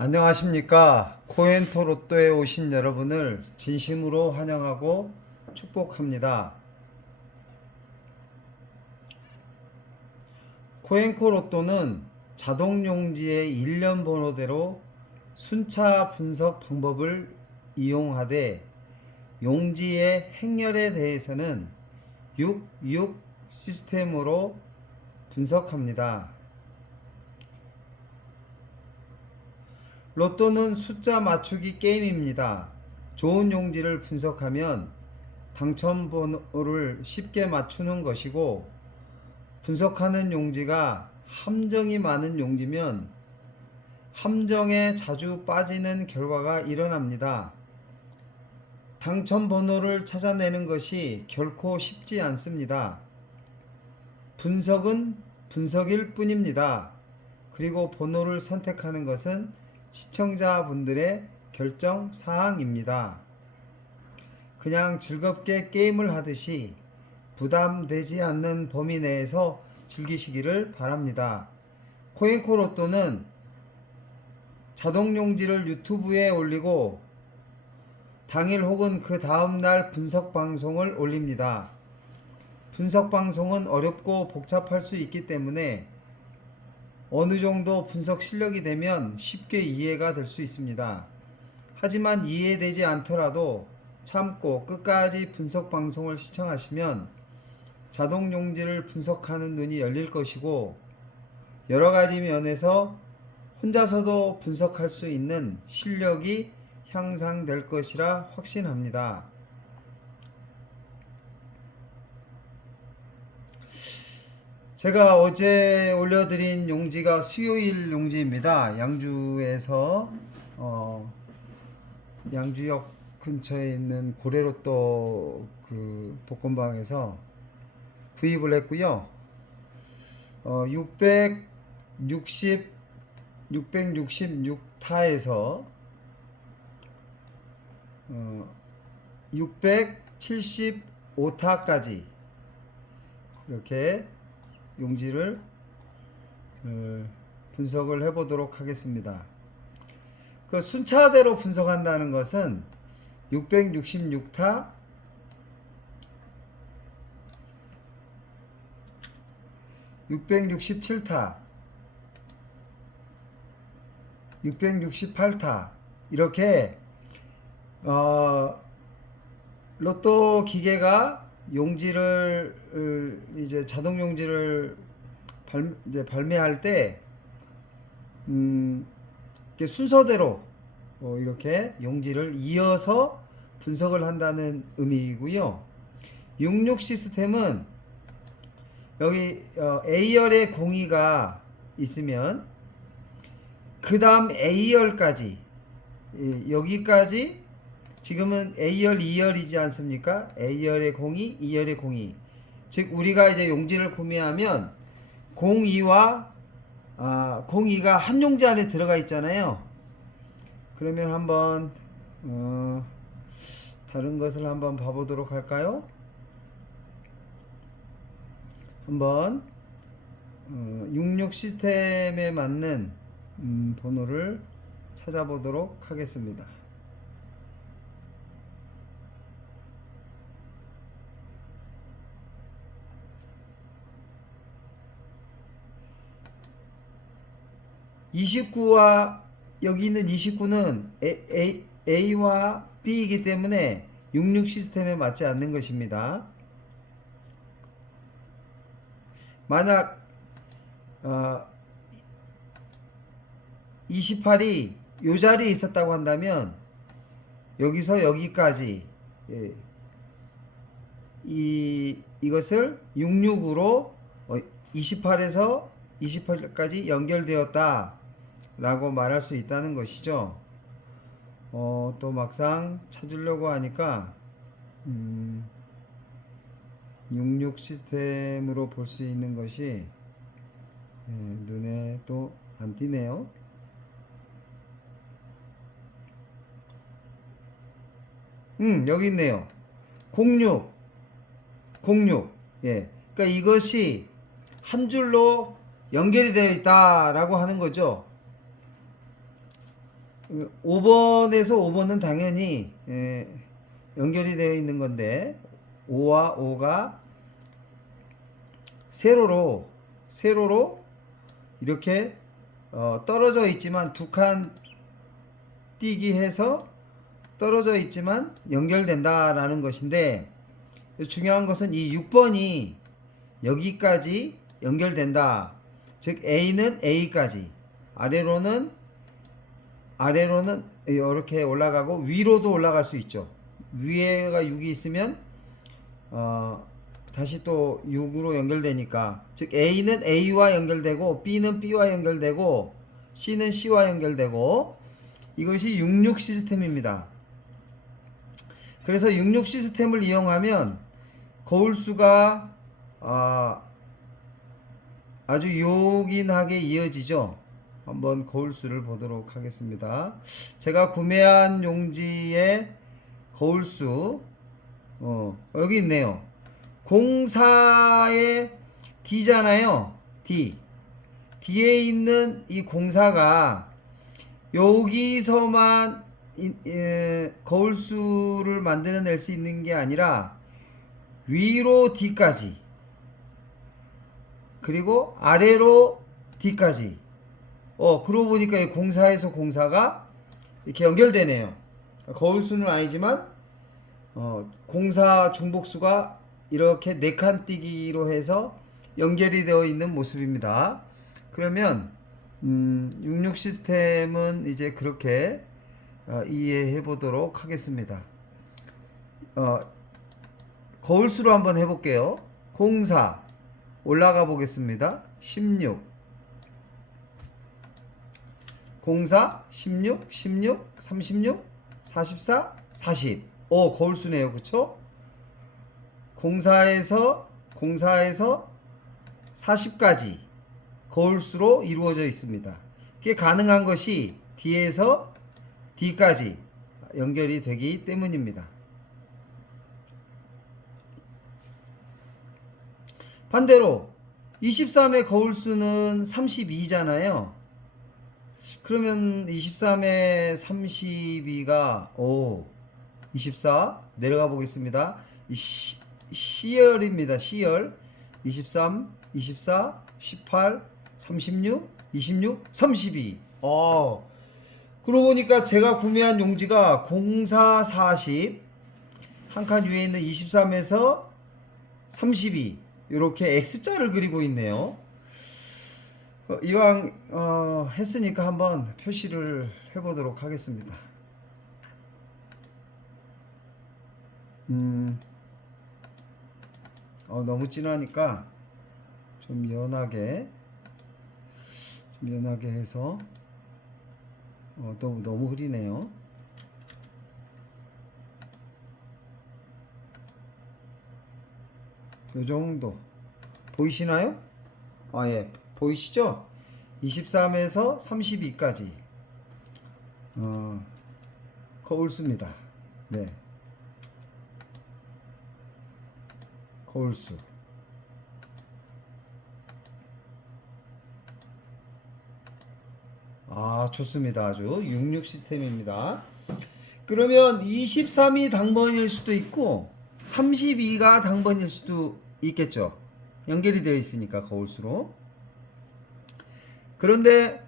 안녕하십니까. 코엔토 로또에 오신 여러분을 진심으로 환영하고 축복합니다. 코엔코 로또는 자동 용지의 일련 번호대로 순차 분석 방법을 이용하되 용지의 행렬에 대해서는 66 시스템으로 분석합니다. 로또는 숫자 맞추기 게임입니다. 좋은 용지를 분석하면 당첨 번호를 쉽게 맞추는 것이고, 분석하는 용지가 함정이 많은 용지면 함정에 자주 빠지는 결과가 일어납니다. 당첨 번호를 찾아내는 것이 결코 쉽지 않습니다. 분석은 분석일 뿐입니다. 그리고 번호를 선택하는 것은 시청자분들의 결정 사항입니다. 그냥 즐겁게 게임을 하듯이 부담되지 않는 범위 내에서 즐기시기를 바랍니다. 코인코 로또는 자동 용지를 유튜브에 올리고 당일 혹은 그 다음날 분석 방송을 올립니다. 분석 방송은 어렵고 복잡할 수 있기 때문에 어느 정도 분석 실력이 되면 쉽게 이해가 될 수 있습니다. 하지만 이해되지 않더라도 참고 끝까지 분석 방송을 시청하시면 자동 용지를 분석하는 눈이 열릴 것이고, 여러 가지 면에서 혼자서도 분석할 수 있는 실력이 향상될 것이라 확신합니다. 제가 어제 올려드린 용지가 수요일 용지입니다. 양주에서 양주역 근처에 있는 고래로또 그 복권방에서 구입을 했고요. 666타에서 675타까지 이렇게 용지를 분석을 해보도록 하겠습니다. 그 순차대로 분석한다는 것은 666타, 667타, 668타 이렇게 로또 기계가 용지를 이제 자동 용지를 발매할 때 이렇게 순서대로 이렇게 용지를 이어서 분석을 한다는 의미이고요. 66 시스템은 여기 A열의 공이가 있으면 그 다음 A열까지, 여기까지 지금은 A열 2열이지 않습니까? A열의 공이, 2열의 공이. 즉 우리가 이제 용지를 구매하면 02와 02가 한 용지 안에 들어가 있잖아요. 그러면 한번 다른 것을 한번 봐보도록 할까요? 한번 66 시스템에 맞는 번호를 찾아보도록 하겠습니다. (29와) 여기 있는 29는 A와 B이기 때문에 66 시스템에 맞지 않는 것입니다. 만약 28이 요 자리에 있었다고 한다면 여기서 여기까지, 이것을 66으로 28에서 28까지 연결되었다 라고 말할 수 있다는 것이죠. 또 막상 찾으려고 하니까 66 시스템으로 볼 수 있는 것이 눈에 또 안 띄네요. 여기 있네요. 06. 예. 그러니까 이것이 한 줄로 연결이 되어 있다라고 하는 거죠. 5번에서 5번은 당연히 연결이 되어 있는 건데 5와 5가 세로로 이렇게 떨어져 있지만 두 칸 띄기 해서 떨어져 있지만 연결된다라는 것인데, 중요한 것은 이 6번이 여기까지 연결된다. 즉 A는 A까지, 아래로는 이렇게 올라가고 위로도 올라갈 수 있죠. 위에가 6이 있으면 다시 또 6으로 연결되니까, 즉 A는 A와 연결되고 B는 B와 연결되고 C는 C와 연결되고, 이것이 66 시스템입니다. 그래서 66 시스템을 이용하면 거울수가 아주 요긴하게 이어지죠. 한번 거울수를 보도록 하겠습니다. 제가 구매한 용지의 거울수 여기 있네요. 공사의 D잖아요. D에 있는 이 공사가 여기서만 거울수를 만들어낼 수 있는 게 아니라 위로 D까지, 그리고 아래로 D까지. 그러고 보니까 이 공사에서 공사가 이렇게 연결되네요. 거울수는 아니지만 공사 중복수가 이렇게 4칸 띄기로 해서 연결이 되어 있는 모습입니다. 그러면 66 시스템은 이제 그렇게 이해해 보도록 하겠습니다. 거울수로 한번 해볼게요. 공사 올라가 보겠습니다. 16 공사 16 36 44 40. 거울수네요. 그쵸? 공사에서 40까지 거울수로 이루어져 있습니다. 그게 가능한 것이 D에서 D까지 연결이 되기 때문입니다. 반대로 23의 거울수는 32잖아요. 그러면 23의 32가 24 내려가 보겠습니다. C열입니다. C열 23, 24, 18, 36, 26, 32. 그러고 보니까 제가 구매한 용지가 04, 40, 한 칸 위에 있는 23에서 32, 이렇게 X자를 그리고 있네요. 이왕 했으니까 한번 표시를 해보도록 하겠습니다. 너무 진하니까 좀 연하게 해서 너무 흐리네요. 요 정도 보이시나요? 예, 보이시죠? 23에서 32까지 거울수입니다. 네, 거울수. 좋습니다. 아주 66 시스템입니다. 그러면 23이 당번일 수도 있고 32가 당번일 수도 있겠죠. 연결이 되어 있으니까 거울수로. 그런데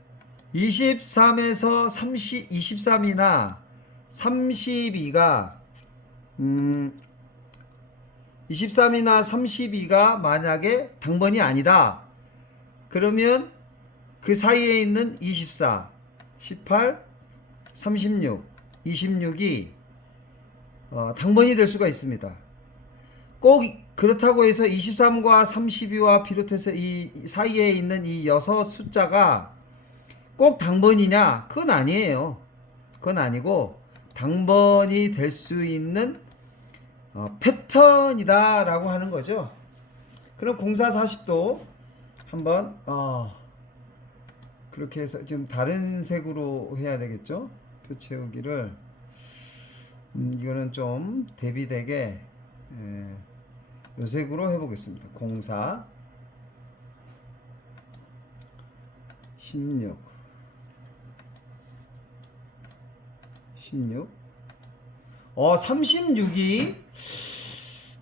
23에서 23이나 32가 23이나 32가 만약에 당번이 아니다. 그러면 그 사이에 있는 24, 18, 36, 26이 당번이 될 수가 있습니다. 꼭 그렇다고 해서 23과 32와 비롯해서 이 사이에 있는 이 6 숫자가 꼭 당번이냐? 그건 아니에요. 그건 아니고 당번이 될 수 있는 패턴이다 라고 하는 거죠. 그럼 04, 40도 한번 그렇게 해서 좀 다른 색으로 해야 되겠죠. 표 채우기를 이거는 좀 대비되게 요 색으로 해보겠습니다. 04 16 16. 36이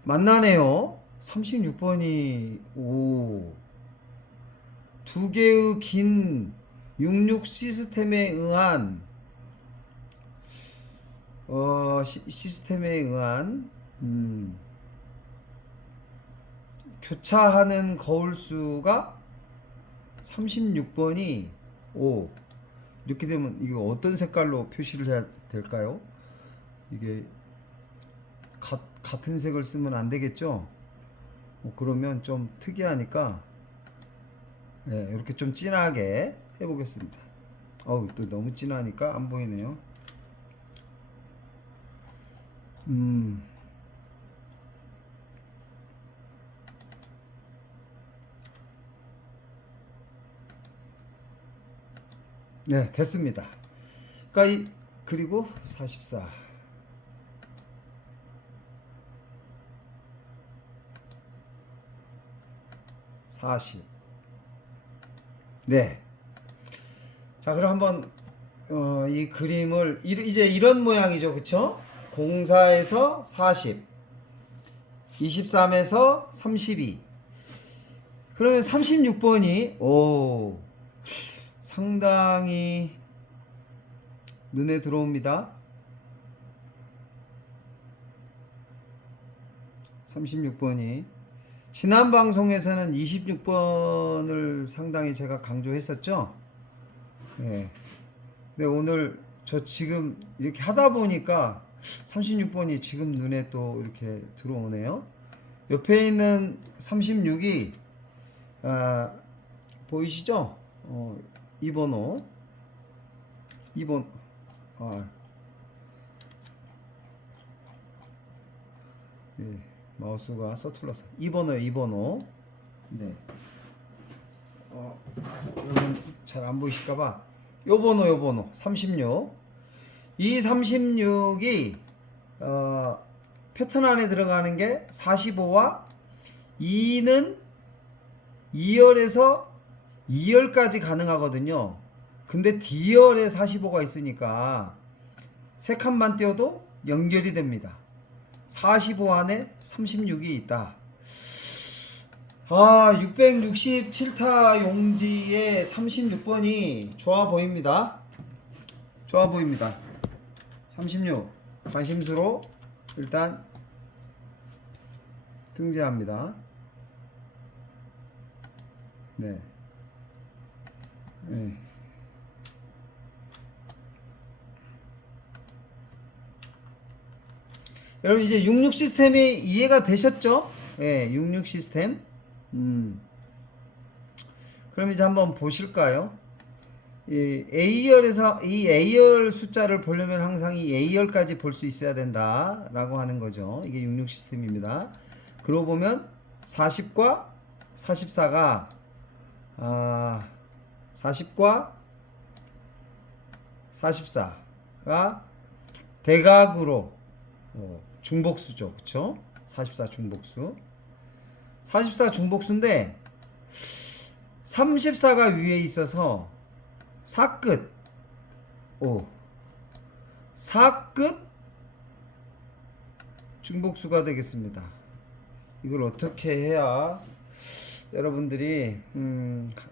만나네요. 36번이 두 개의 긴 66 시스템에 의한 시스템에 의한 교차하는 거울 수가 36번이 이렇게 되면 이거 어떤 색깔로 표시를 해야 될까요? 이게 같은 색을 쓰면 안 되겠죠? 그러면 좀 특이하니까 네, 이렇게 좀 진하게 해보겠습니다. 또 너무 진하니까 안 보이네요. 네, 됐습니다. 그러니까 그리고 44. 40. 네. 자, 그럼 한번 이 그림을 이제 이런 모양이죠, 그쵸? 04에서 40, 23에서 32. 그러면 36번이 상당히 눈에 들어옵니다. 36번이 지난 방송에서는 26번을 상당히 제가 강조했었죠. 네. 근데 오늘 저 지금 이렇게 하다 보니까 36번이 지금 눈에 또 이렇게 들어오네요. 옆에 있는 36이 보이시죠? 2번호 2번 예, 마우스가 서툴러서 2번호 네. 여러분 잘 안 보이실까봐 요 번호 36. 이 36이 패턴 안에 들어가는 게 45와 2는 2열에서 2열까지 가능하거든요. 근데 D열에 45가 있으니까 세 칸만 띄워도 연결이 됩니다. 45 안에 36이 있다. 667타 용지의 36번이 좋아 보입니다. 36 관심수로 일단 등재합니다. 네. 여러분 이제 66 시스템이 이해가 되셨죠? 예, 66 시스템. 그럼 이제 한번 보실까요? 이 A열에서 이 A열 숫자를 보려면 항상 이 A열까지 볼 수 있어야 된다 라고 하는 거죠. 이게 66 시스템입니다. 그러고 보면 40과 44가 40과 44가 대각으로 중복수죠. 그쵸? 44 중복수. 44 중복수인데 34가 위에 있어서 사끝 사끝 중복수가 되겠습니다. 이걸 어떻게 해야 여러분들이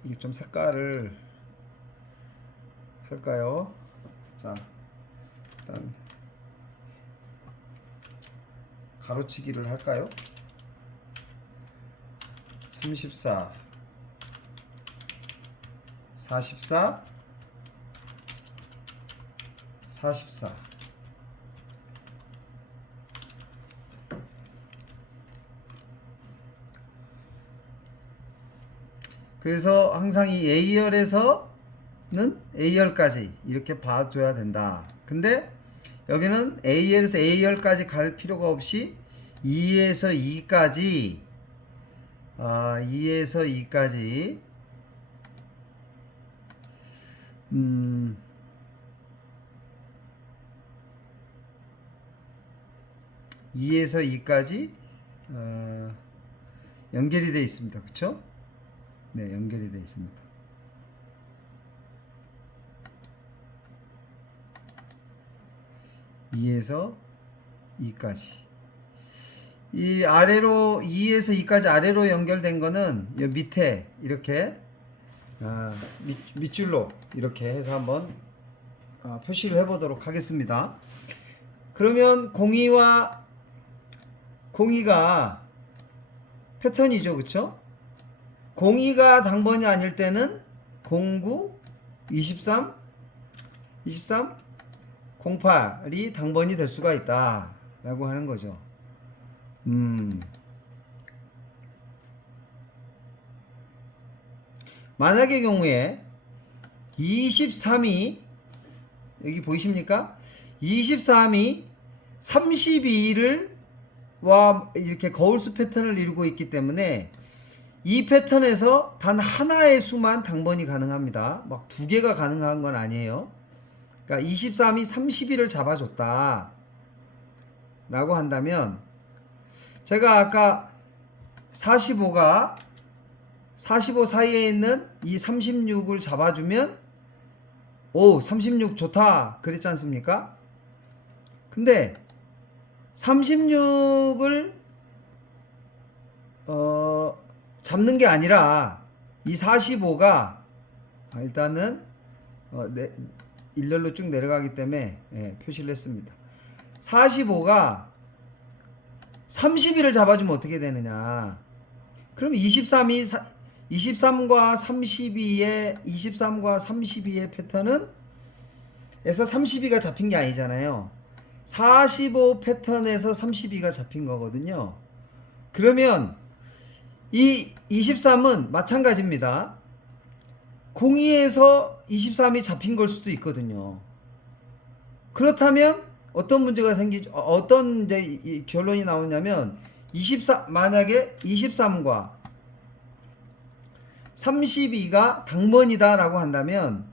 이게 좀 색깔을 할까요? 자, 일단 가로치기를 할까요? 34 44 44 그래서 항상 이 A열에서는 A열까지 이렇게 봐줘야 된다. 근데 여기는 A열에서 A열까지 갈 필요가 없이 2에서 2까지 2에서 2까지 2에서 2까지 연결이 되어 있습니다. 그쵸? 네, 연결이 되어 있습니다. 2에서 2까지. 이 아래로 2에서 2까지 아래로 연결된 거는 이 밑에 이렇게 밑줄로 이렇게 해서 한번 표시를 해 보도록 하겠습니다. 그러면 02가 패턴이죠, 그쵸? 02가 당번이 아닐 때는 09, 23, 08이 당번이 될 수가 있다 라고 하는 거죠. 만약의 경우에 23이 여기 보이십니까? 23이 32를 와 이렇게 거울수 패턴을 이루고 있기 때문에 이 패턴에서 단 하나의 수만 당번이 가능합니다. 막 두 개가 가능한 건 아니에요. 그러니까 23이 32를 잡아줬다 라고 한다면 제가 아까 45 사이에 있는 이 36을 잡아주면 36 좋다 그랬지 않습니까? 근데 36을 잡는 게 아니라 이 45가 일단은 일렬로 쭉 내려가기 때문에 표시를 했습니다. 45가 31을 잡아주면 어떻게 되느냐? 그럼 23과 32의 패턴은 에서 32가 잡힌 게 아니잖아요. 45 패턴에서 32가 잡힌 거거든요. 그러면 이 23은 마찬가지입니다. 02에서 23이 잡힌 걸 수도 있거든요. 그렇다면 어떤 문제가 어떤 이제 결론이 나오냐면 만약에 23과 32가 당번이다라고 한다면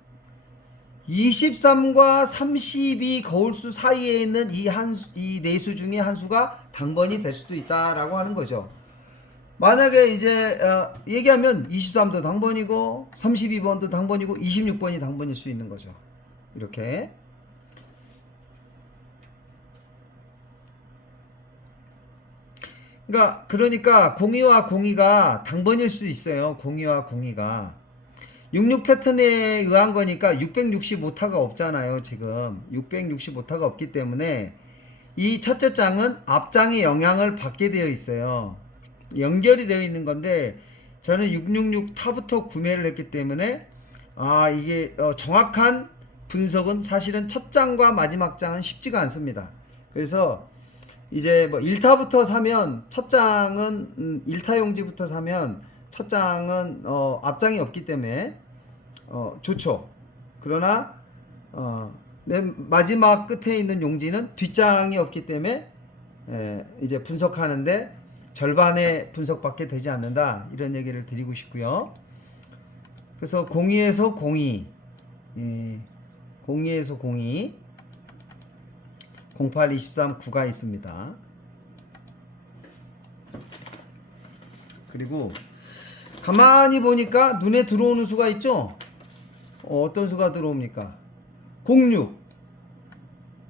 23과 32 거울수 사이에 있는 이 네수 중에 한 수가 당번이 될 수도 있다라고 하는 거죠. 만약에 이제 얘기하면 23도 당번이고 32번도 당번이고 26번이 당번일 수 있는 거죠. 이렇게. 그러니까 02가 당번일 수 있어요. 02가 66 패턴에 의한 거니까 665타가 없잖아요. 지금 665타가 없기 때문에 이 첫째 장은 앞장의 영향을 받게 되어 있어요. 연결이 되어 있는 건데 저는 666타부터 구매를 했기 때문에 이게 정확한 분석은 사실은 첫 장과 마지막 장은 쉽지가 않습니다. 그래서 이제 뭐 1타부터 사면 첫 장은 1타 용지부터 사면 첫 장은 앞장이 없기 때문에 좋죠. 그러나 맨 마지막 끝에 있는 용지는 뒷장이 없기 때문에 이제 분석하는데 절반의 분석밖에 되지 않는다 이런 얘기를 드리고 싶고요. 그래서 02에서 08, 23, 9가 있습니다. 그리고 가만히 보니까 눈에 들어오는 수가 있죠. 어떤 수가 들어옵니까? 06,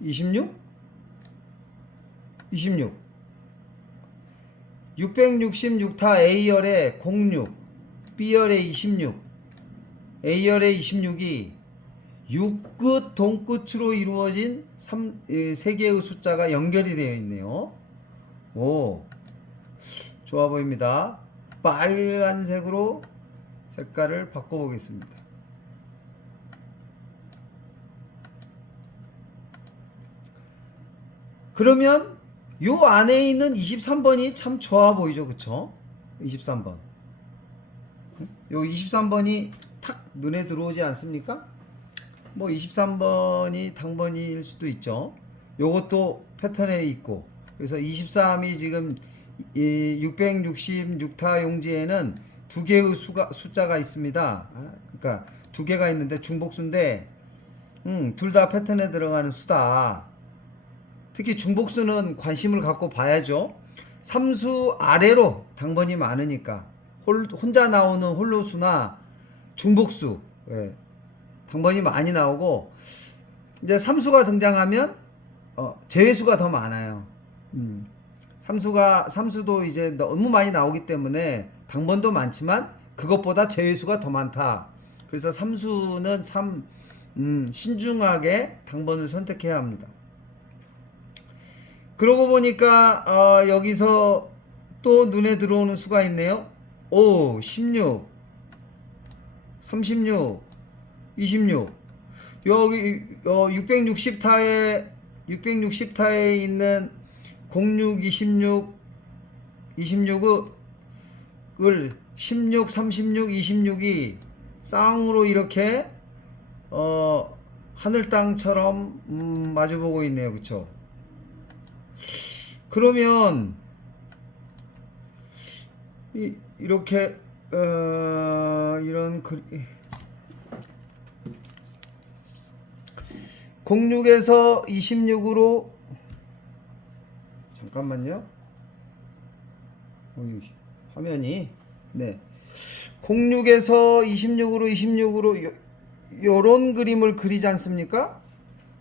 26, 666타 A열에 06, B열에 26, A열에 26이 6끝 동끝으로 이루어진 3개의 숫자가 연결이 되어 있네요. 오, 좋아 보입니다. 빨간색으로 색깔을 바꿔보겠습니다. 그러면 요 안에 있는 23번이 참 좋아 보이죠, 그쵸? 23번. 요 23번이 탁 눈에 들어오지 않습니까? 뭐 23번이 당번일 수도 있죠. 요것도 패턴에 있고. 그래서 23이 지금 666타 용지에는 두 개의 숫자가 있습니다. 그러니까 두 개가 있는데 중복수인데 둘 다 패턴에 들어가는 수다. 특히 중복수는 관심을 갖고 봐야죠. 3수 아래로 당번이 많으니까 혼자 나오는 홀로수나 중복수 당번이 많이 나오고 이제 3수가 등장하면 제외수가 더 많아요. 삼수도 이제 너무 많이 나오기 때문에 당번도 많지만 그것보다 제외수가 더 많다. 그래서 삼수는 신중하게 당번을 선택해야 합니다. 그러고 보니까 여기서 또 눈에 들어오는 수가 있네요. 5, 16, 36, 26. 여기 660타에 있는 06, 26, 26을 16, 36, 26이 쌍으로 이렇게 하늘 땅처럼 마주보고 있네요. 그쵸? 그러면 이렇게 이런 06에서 26으로 잠깐만요. 화면이 06에서 26으로 요런 그림을 그리지 않습니까?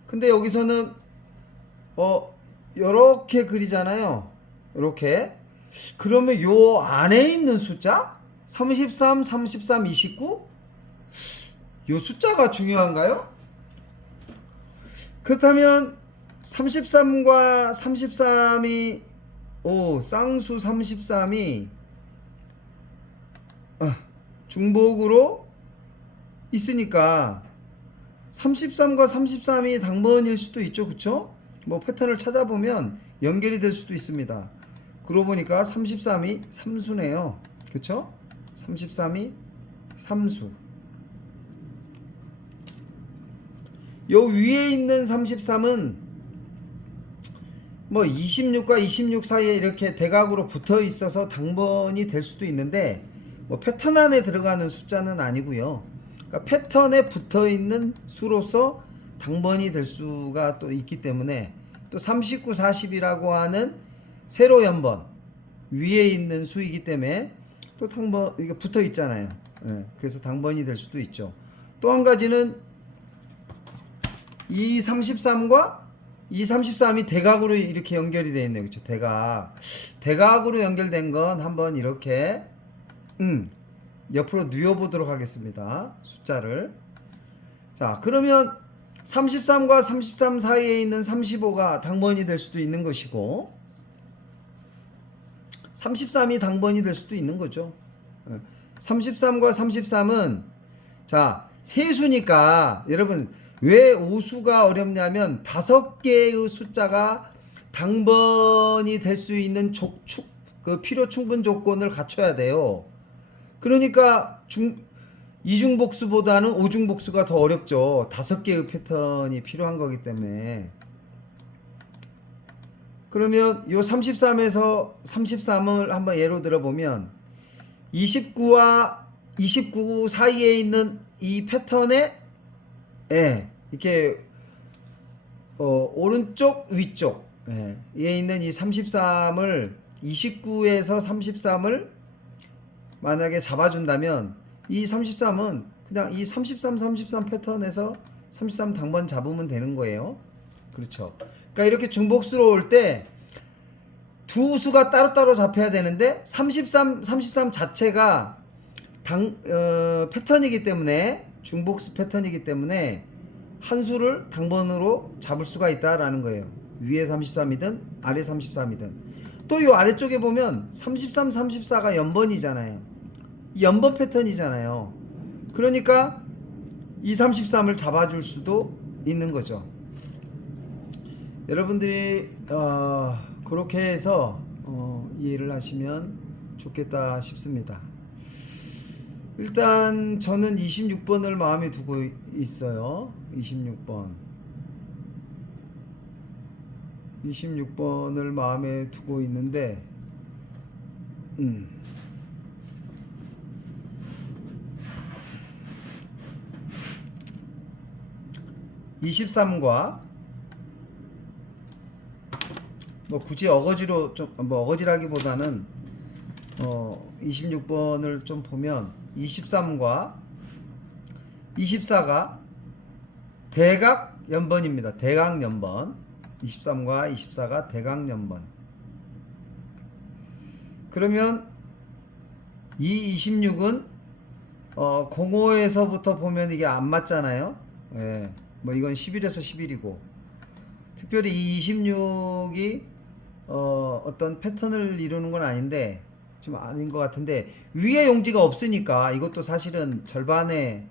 근데 여기서는 요렇게 그리잖아요. 요렇게. 그러면 요 안에 있는 숫자 33, 33, 29 요 숫자가 중요한가요? 그렇다면 33과 33이 쌍수 33이 중복으로 있으니까 33과 33이 당번일 수도 있죠. 그쵸? 뭐 패턴을 찾아보면 연결이 될 수도 있습니다. 그러고 보니까 33이 3수네요. 그쵸? 33이 3수. 요 위에 있는 33은 뭐 26과 26 사이에 이렇게 대각으로 붙어 있어서 당번이 될 수도 있는데 뭐 패턴 안에 들어가는 숫자는 아니고요. 그러니까 패턴에 붙어 있는 수로서 당번이 될 수가 또 있기 때문에 또 39, 40이라고 하는 세로 연번 위에 있는 수이기 때문에 또 당번 이게 붙어 있잖아요. 그래서 당번이 될 수도 있죠. 또 한 가지는 이 33과 이 33이 대각으로 이렇게 연결이 되어 있네요. 그렇죠? 대각으로 연결된 건 한번 이렇게 옆으로 뉘어 보도록 하겠습니다. 숫자를. 자, 그러면 33과 33 사이에 있는 35가 당번이 될 수도 있는 것이고 33이 당번이 될 수도 있는 거죠. 33과 33은 자, 세수니까 여러분 왜 오수가 어렵냐면 5개의 숫자가 당번이 될 수 있는 그 필요 충분 조건을 갖춰야 돼요. 그러니까 이중복수보다는 오중복수가 더 어렵죠. 5개의 패턴이 필요한 거기 때문에. 그러면 요 33에서 33을 한번 예로 들어보면 29와 29 사이에 있는 이 패턴에 이렇게 오른쪽 위쪽 에 있는 이 33을 29에서 33을 만약에 잡아준다면 이 33은 그냥 이 33, 33 패턴에서 33 당번 잡으면 되는 거예요. 그렇죠. 그러니까 이렇게 중복수로 올 때 두 수가 따로따로 잡혀야 되는데 33 자체가 패턴이기 때문에 중복수 패턴이기 때문에 한 수를 당번으로 잡을 수가 있다라는 거예요. 위에 33이든 아래 33이든. 또 이 아래쪽에 보면 33, 34가 연번이잖아요. 연번 패턴이잖아요. 그러니까 이 33을 잡아줄 수도 있는 거죠. 여러분들이 그렇게 해서 이해를 하시면 좋겠다 싶습니다. 일단 저는 26번을 마음에 두고 있어요. 26번을 마음에 두고 있는데 23과 뭐 굳이 어거지로 좀 뭐 어거지라기보다는 26번을 좀 보면 23과 24가 대각 연번입니다. 대각 연번. 23과 24가 대각연번. 그러면 이 26은 05에서부터 보면 이게 안 맞잖아요. 예. 뭐 이건 11에서 11이고, 특별히 이 26이 어떤 패턴을 이루는 건 아닌데, 좀 아닌 것 같은데, 위에 용지가 없으니까 이것도 사실은 절반에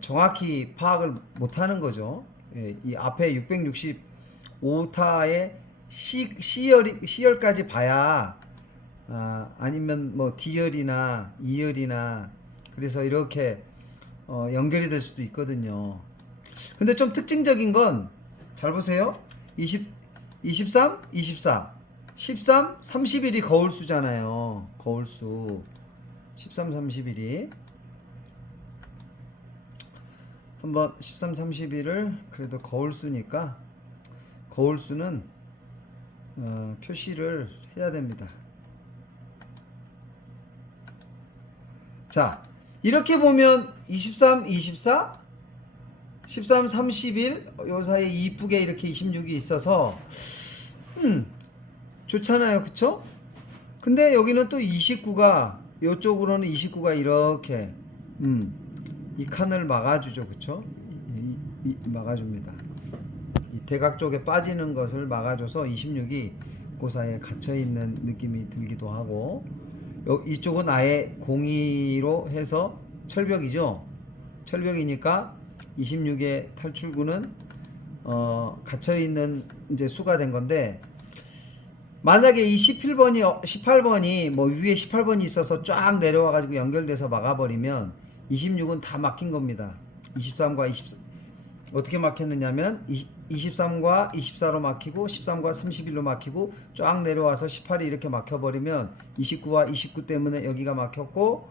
정확히 파악을 못하는 거죠. 예, 이 앞에 665타의 C열까지 봐야, 아니면 뭐 D열이나 E열이나, 그래서 이렇게 연결이 될 수도 있거든요. 근데 좀 특징적인 건, 잘 보세요. 23, 24, 13, 31이 거울수잖아요. 거울수. 13, 31이. 한번 13, 31을 그래도 거울수니까, 거울수는 표시를 해야 됩니다. 자, 이렇게 보면 23, 24, 13, 31, 요 사이에 이쁘게 이렇게 26이 있어서 좋잖아요. 그쵸? 근데 여기는 또 29가, 요쪽으로는 29가 이렇게 이 칸을 막아주죠. 그쵸? 막아줍니다. 이 대각 쪽에 빠지는 것을 막아줘서 26이 그 사이에 갇혀있는 느낌이 들기도 하고, 이쪽은 아예 공이로 해서 철벽이죠. 철벽이니까 26의 탈출구는 갇혀있는 이제 수가 된 건데, 만약에 이 18번이 뭐 위에 18번이 있어서 쫙 내려와 가지고 연결돼서 막아버리면 26은 다 막힌 겁니다. 23과 24 어떻게 막혔느냐면 23과 24로 막히고 13과 31로 막히고 쫙 내려와서 18이 이렇게 막혀버리면 29와 29 때문에 여기가 막혔고,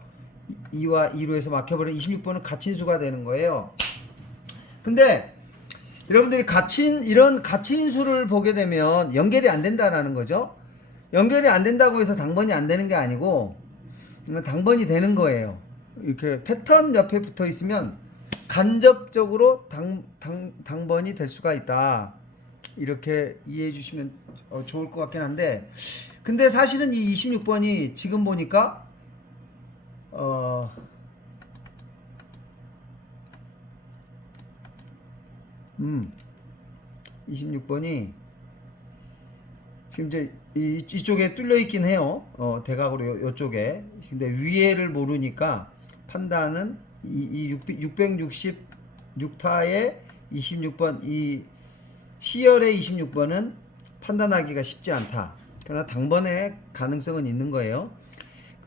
2와 2로 해서 막혀버리면 26번은 갇힌 수가 되는 거예요. 근데 여러분들이 이런 갇힌 수를 보게 되면 연결이 안 된다는 거죠. 연결이 안 된다고 해서 당번이 안 되는 게 아니고, 당번이 되는 거예요. 이렇게 패턴 옆에 붙어 있으면 간접적으로 당번이 될 수가 있다. 이렇게 이해해 주시면 좋을 것 같긴 한데, 근데 사실은 이 26번이 지금 보니까 26번이 지금 이제 이쪽에 뚫려 있긴 해요. 대각으로 요쪽에. 근데 위에를 모르니까 판단은 이 666타의 26번, 이 C열의 26번은 판단하기가 쉽지 않다. 그러나 당번의 가능성은 있는 거예요.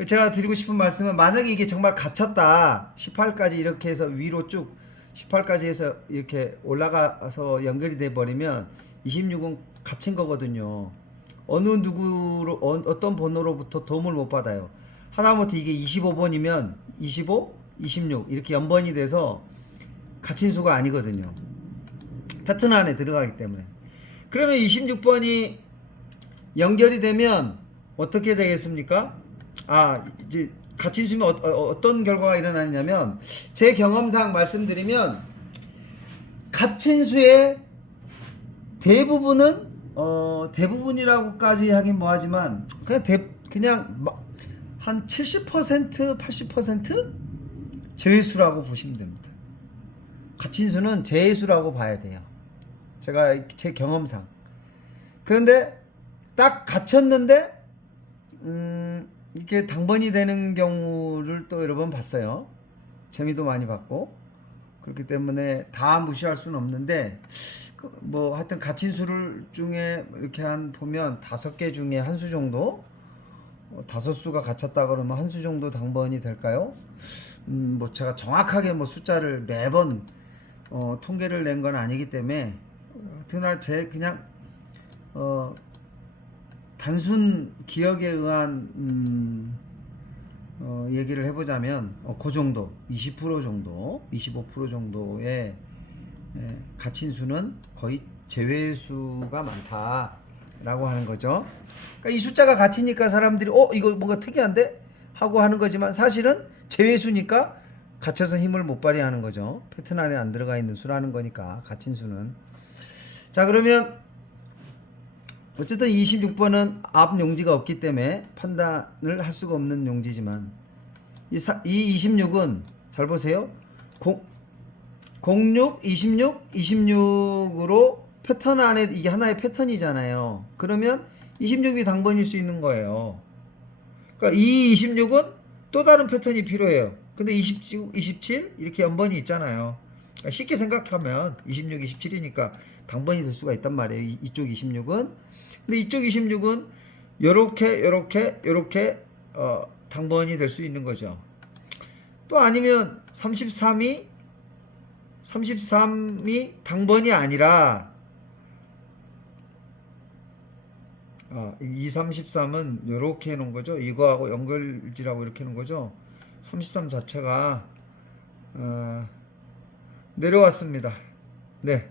제가 드리고 싶은 말씀은, 만약에 이게 정말 갇혔다, 18까지 이렇게 해서 위로 쭉 18까지 해서 이렇게 올라가서 연결이 돼 버리면 26은 갇힌 거거든요. 어느 누구로 어떤 번호로부터 도움을 못 받아요. 하다못해 이게 25번이면 25, 26 이렇게 연번이 돼서 갇힌 수가 아니거든요. 패턴 안에 들어가기 때문에. 그러면 26번이 연결이 되면 어떻게 되겠습니까? 이제 갇힌 수면 어떤 결과가 일어나냐면, 제 경험상 말씀드리면, 갇힌 수의 대부분은 대부분이라고까지 하긴 뭐하지만 그냥 한 70%, 80% 제외수라고 보시면 됩니다. 갇힌 수는 제외수라고 봐야 돼요. 제가 제 경험상. 그런데 딱 갇혔는데 이게 당번이 되는 경우를 또 여러 번 봤어요. 재미도 많이 봤고. 그렇기 때문에 다 무시할 수는 없는데, 뭐 하여튼 갇힌 수를 중에 이렇게 보면 5개 중에 한 수 정도, 5수가 갇혔다 그러면 한 수 정도 당번이 될까요? 뭐 제가 정확하게 뭐 숫자를 매번 통계를 낸 건 아니기 때문에, 하여튼 제 그냥 단순 기억에 의한 얘기를 해보자면, 그 정도, 20% 정도, 25% 정도의 갇힌 수는 거의 제외수가 많다라고 하는 거죠. 그러니까 이 숫자가 갇히니까 사람들이 이거 뭔가 특이한데? 하고 하는 거지만, 사실은 제외수니까 갇혀서 힘을 못 발휘하는 거죠. 패턴 안에 안 들어가 있는 수라는 거니까, 갇힌 수는. 자, 그러면 어쨌든 26번은 앞 용지가 없기 때문에 판단을 할 수가 없는 용지지만 이 26은 잘 보세요. 06, 26, 26으로 패턴 안에 이게 하나의 패턴이잖아요. 그러면 26이 당번일 수 있는 거예요. 그러니까 이 26은 또 다른 패턴이 필요해요. 근데 27 이렇게 연번이 있잖아요. 그러니까 쉽게 생각하면 26, 27이니까 당번이 될 수가 있단 말이에요. 이쪽 26은. 근데 이쪽 26은 요렇게 당번이 될 수 있는 거죠. 또 아니면 33이 당번이 아니라 233은 요렇게 해 놓은 거죠. 이거하고 연결지라고 이렇게 해 놓은 거죠. 33 자체가 내려왔습니다. 네.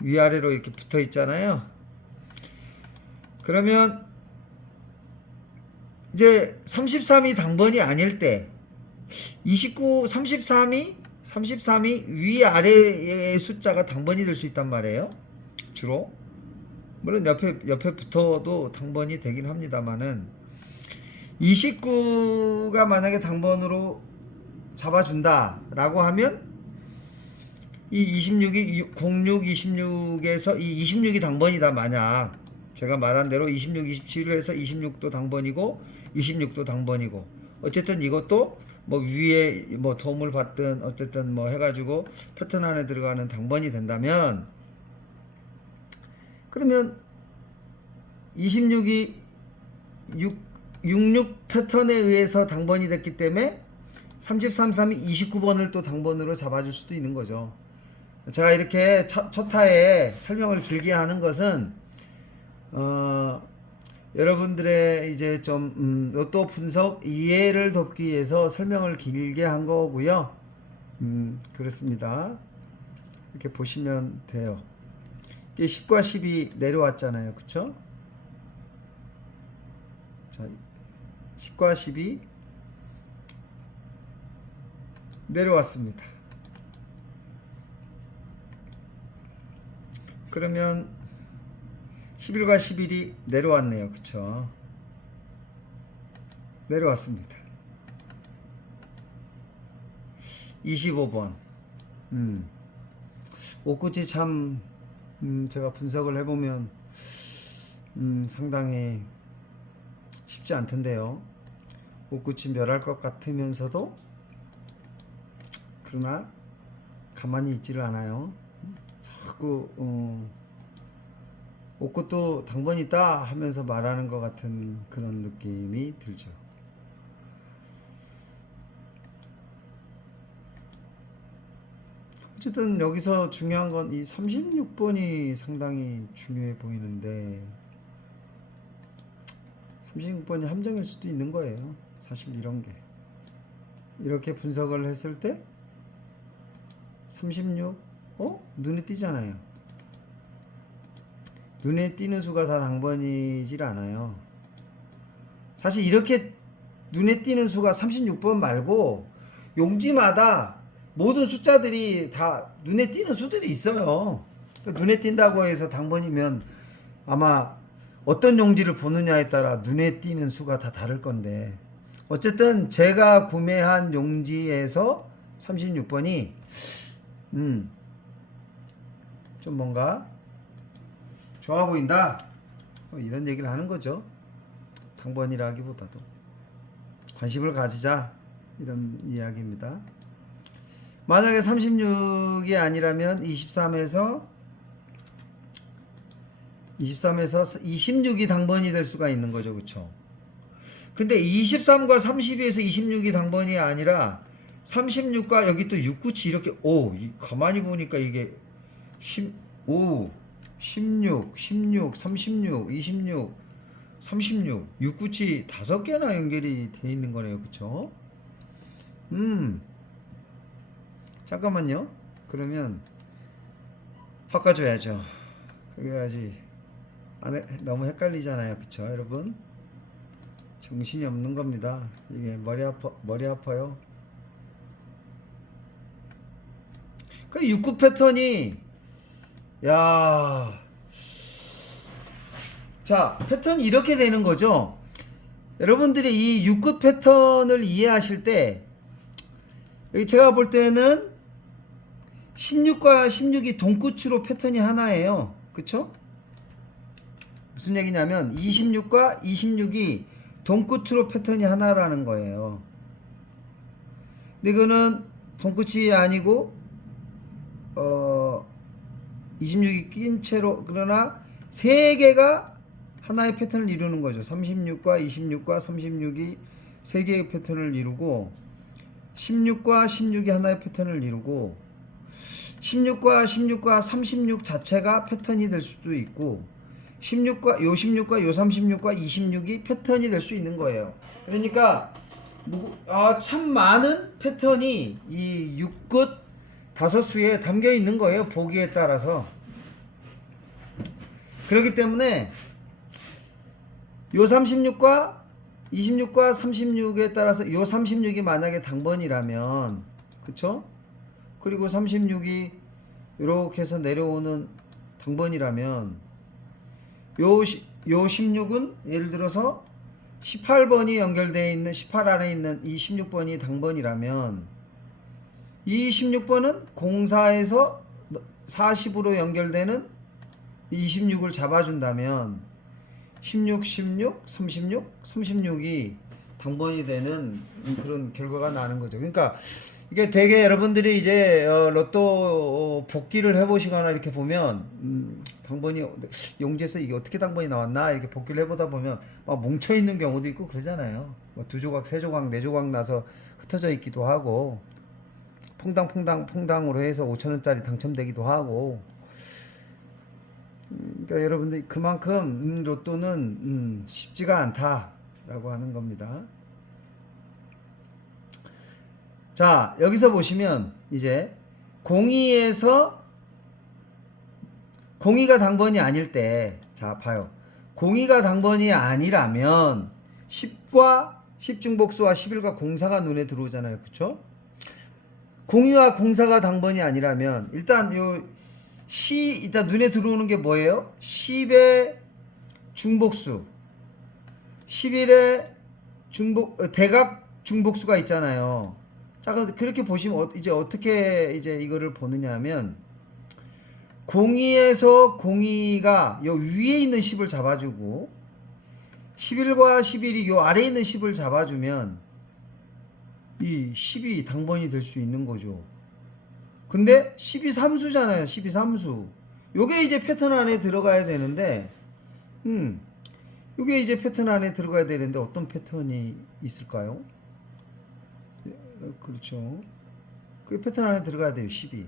위아래로 이렇게 붙어 있잖아요. 그러면 이제 33이 당번이 아닐 때 33이 위아래의 숫자가 당번이 될 수 있단 말이에요. 주로. 물론 옆에 붙어도 당번이 되긴 합니다만은 29가 만약에 당번으로 잡아준다 라고 하면 이 26이 06, 26에서 이 26이 당번이다. 만약 제가 말한 대로 26, 27을 해서 26도 당번이고 26도 당번이고 어쨌든 이것도 뭐 위에 뭐 도움을 받든 어쨌든 뭐 해가지고 패턴 안에 들어가는 당번이 된다면 그러면 26이 66 패턴에 의해서 당번이 됐기 때문에 33이 29번을 또 당번으로 잡아줄 수도 있는 거죠. 제가 이렇게 첫 타에 설명을 길게 하는 것은 여러분들의 이제 좀 로또 분석 이해를 돕기 위해서 설명을 길게 한 거고요. 그렇습니다. 이렇게 보시면 돼요. 이게 10과 10이 내려왔잖아요. 그쵸? 자, 10과 10이 내려왔습니다. 그러면 11과 11이 내려왔네요. 그쵸? 내려왔습니다. 25번. 옷구치 참 제가 분석을 해보면 상당히 쉽지 않던데요. 옷구치 멸할 것 같으면서도 그러나 가만히 있지를 않아요. 자꾸 옷꽃도 당번이 있다 하면서 말하는 것 같은 그런 느낌이 들죠. 어쨌든 여기서 중요한 건 이 36번이 상당히 중요해 보이는데 36번이 함정일 수도 있는 거예요. 사실 이런 게 이렇게 분석을 했을 때 36 눈에 띄잖아요. 눈에 띄는 수가 다 당번이질 않아요. 사실 이렇게 눈에 띄는 수가 36번 말고 용지마다 모든 숫자들이 다 눈에 띄는 수들이 있어요. 눈에 띈다고 해서 당번이면 아마 어떤 용지를 보느냐에 따라 눈에 띄는 수가 다 다를 건데 어쨌든 제가 구매한 용지에서 36번이 좀 뭔가 좋아 보인다 이런 얘기를 하는 거죠. 당번이라기보다도 관심을 가지자 이런 이야기입니다. 만약에 36이 아니라면 23에서 26이 당번이 될 수가 있는 거죠. 그쵸? 근데 23과 32에서 26이 당번이 아니라 36과 여기 또 6, 9, 7 이렇게 가만히 보니까 이게 16, 36, 26, 36, 6, 9, 7 5개나 연결이 돼 있는 거네요. 그쵸? 잠깐만요. 그러면 바꿔줘야죠. 그래야지 너무 헷갈리잖아요. 그쵸 여러분? 정신이 없는 겁니다. 이게 머리 아파요. 그 6구 패턴이 야 자, 패턴이 이렇게 되는 거죠. 여러분들이 이 6끝 패턴을 이해하실 때 여기 제가 볼 때는 16과 16이 동끝으로 패턴이 하나예요. 그쵸? 무슨 얘기냐면 26과 26이 동끝으로 패턴이 하나라는 거예요. 근데 이거는 동끝이 아니고 26이 낀 채로, 그러나 세 개가 하나의 패턴을 이루는 거죠. 36과 26과 36이 세 개의 패턴을 이루고 16과 16이 하나의 패턴을 이루고 16과 36 자체가 패턴이 될 수도 있고 16과 요 36과 26이 패턴이 될 수 있는 거예요. 그러니까 참 많은 패턴이 이 6끝 다섯수에 담겨 있는 거예요. 보기에 따라서. 그렇기 때문에 요 36과 26과 36에 따라서 요 36이 만약에 당번이라면, 그쵸? 그리고 36이 이렇게 해서 내려오는 당번이라면 요 16은 예를 들어서 18번이 연결되어 있는 18 안에 있는 이 16번이 당번이라면 이 16번은 04에서 40으로 연결되는 26을 잡아준다면 16, 36이 당번이 되는 그런 결과가 나는 거죠. 그러니까 이게 되게 여러분들이 이제 로또 복기를 해보시거나 이렇게 보면 당번이 용지에서 이게 어떻게 당번이 나왔나 이렇게 복기를 해보다 보면 막 뭉쳐 있는 경우도 있고 그러잖아요. 뭐 2조각, 3조각, 4조각 나서 흩어져 있기도 하고 퐁당으로 해서 5,000원짜리 당첨되기도 하고. 그러니까 여러분들 그만큼 로또는 쉽지가 않다라고 하는 겁니다. 자, 여기서 보시면 이제 02가 당번이 아닐 때, 자 봐요. 02가 당번이 아니라면 10과 10중복수와 11과 04가 눈에 들어오잖아요. 그쵸? 02와 04가 당번이 아니라면 일단 일단 눈에 들어오는 게 뭐예요? 10의 중복수, 11의 대각 중복수가 있잖아요. 자, 그렇게 보시면 이제 어떻게 이제 이거를 보느냐 하면 02에서 02가 요 위에 있는 10을 잡아주고 11과 11이 요 아래에 있는 10을 잡아주면 이 10이 당번이 될 수 있는 거죠. 근데 10이 삼수잖아요. 10이 삼수. 요게 이제 패턴 안에 들어가야 되는데 요게 이제 패턴 안에 들어가야 되는데 어떤 패턴이 있을까요? 그렇죠. 그 패턴 안에 들어가야 돼요. 10이.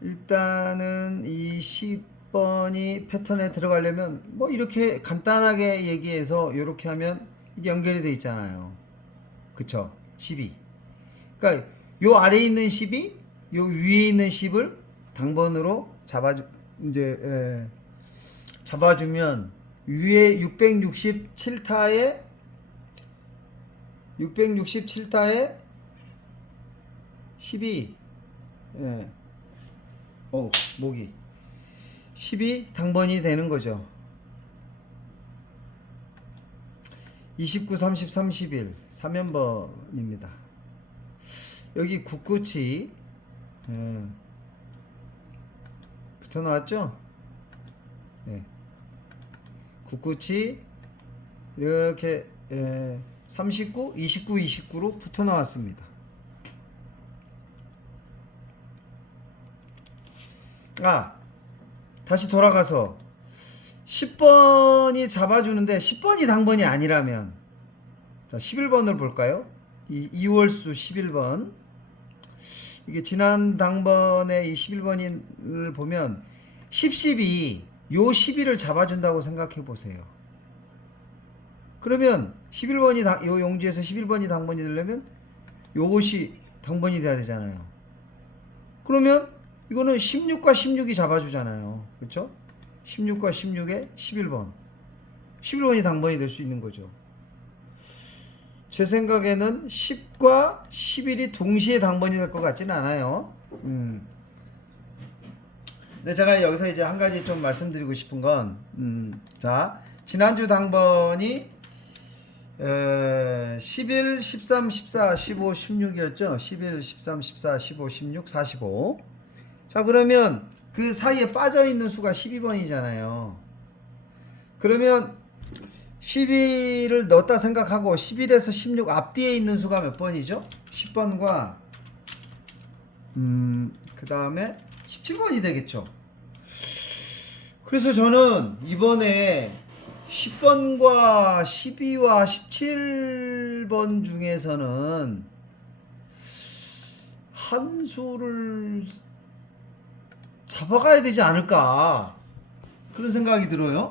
일단은 이 10번이 패턴에 들어가려면 뭐 이렇게 간단하게 얘기해서 이렇게 하면 이게 연결이 돼 있잖아요. 그쵸? 12. 그러니까 요 아래에 있는 10이 요 위에 있는 10을 당번으로 잡아주면 위에 667타에 12 목이 10이 당번이 되는 거죠. 29, 30, 31 3연번입니다. 여기 9끝이 붙어 나왔죠? 9끝이 이렇게 39, 29, 29로 붙어 나왔습니다. 다시 돌아가서 10번이 잡아주는데 10번이 당번이 아니라면, 자 11번을 볼까요? 이 2월수 11번, 이게 지난 당번의 이 11번을 보면 10이 요 12를 잡아준다고 생각해 보세요. 그러면 11번이 요 용지에서 11번이 당번이 되려면 요것이 당번이 돼야 되잖아요. 그러면 이거는 16과 16이 잡아주잖아요. 그렇죠? 16과 16에 11번. 11번이 당번이 될 수 있는 거죠. 제 생각에는 10과 11이 동시에 당번이 될 것 같지는 않아요. 근데 제가 여기서 이제 한 가지 좀 말씀드리고 싶은 건, 자, 지난주 당번이 11, 13, 14, 15, 16이었죠. 11, 13, 14, 15, 16, 45. 자, 그러면 그 사이에 빠져 있는 수가 12번이잖아요. 그러면 12를 넣었다 생각하고 11에서 16 앞뒤에 있는 수가 몇 번이죠? 10번과 그 다음에 17번이 되겠죠. 그래서 저는 이번에 10번과 12와 17번 중에서는 한 수를 잡아가야 되지 않을까, 그런 생각이 들어요.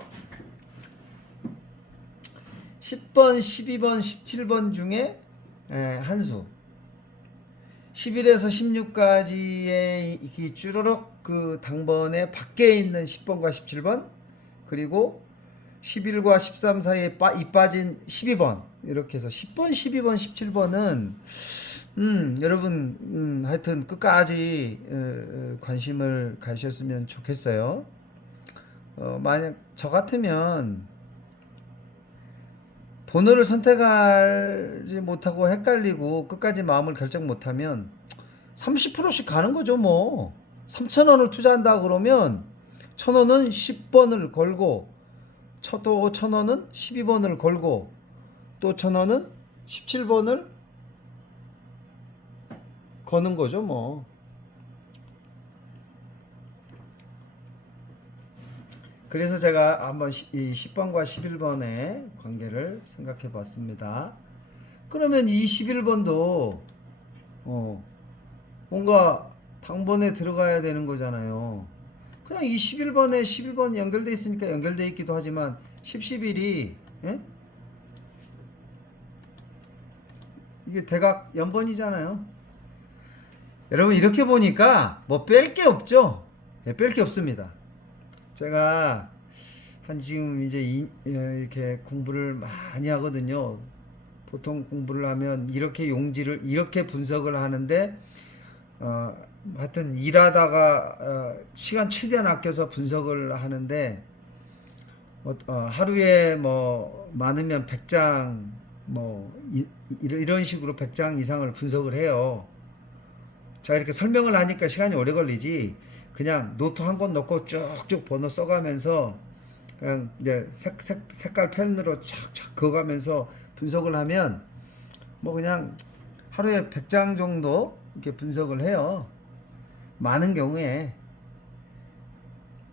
10번, 12번, 17번 중에 한 수, 11에서 16까지의 이 쭈르륵 그 당번에 밖에 있는 10번과 17번, 그리고 11과 13 사이에 이 빠진 12번, 이렇게 해서 10번, 12번, 17번은 여러분 하여튼 끝까지 관심을 가셨으면 좋겠어요. 만약 저 같으면 번호를 선택하지 못하고 헷갈리고 끝까지 마음을 결정 못하면 30%씩 가는 거죠. 뭐 3,000원을 투자한다 그러면 1,000원은 10번을 걸고, 또 1,000원은 12번을 걸고, 또 1,000원은 17번을 거는 거죠. 뭐 그래서 제가 한번 이 10번과 11번의 관계를 생각해 봤습니다. 그러면 이 11번도 뭔가 당번에 들어가야 되는 거잖아요. 그냥 이 11번에 11번 연결돼 있으니까 연결돼 있기도 하지만 11이 이게 대각 연번이잖아요. 여러분 이렇게 보니까 뭐 뺄 게 없죠. 뺄 게 없습니다. 제가 한 지금 이제 이렇게 공부를 많이 하거든요. 보통 공부를 하면 이렇게 용지를 이렇게 분석을 하는데 하여튼 일하다가 시간 최대한 아껴서 분석을 하는데 하루에 뭐 많으면 100장 뭐 이런 식으로 100장 이상을 분석을 해요. 자, 이렇게 설명을 하니까 시간이 오래 걸리지, 그냥 노트 한 권 넣고 쭉쭉 번호 써가면서 그냥 이제 색깔 펜으로 촥촥 그어가면서 분석을 하면 뭐 그냥 하루에 100장 정도 이렇게 분석을 해요. 많은 경우에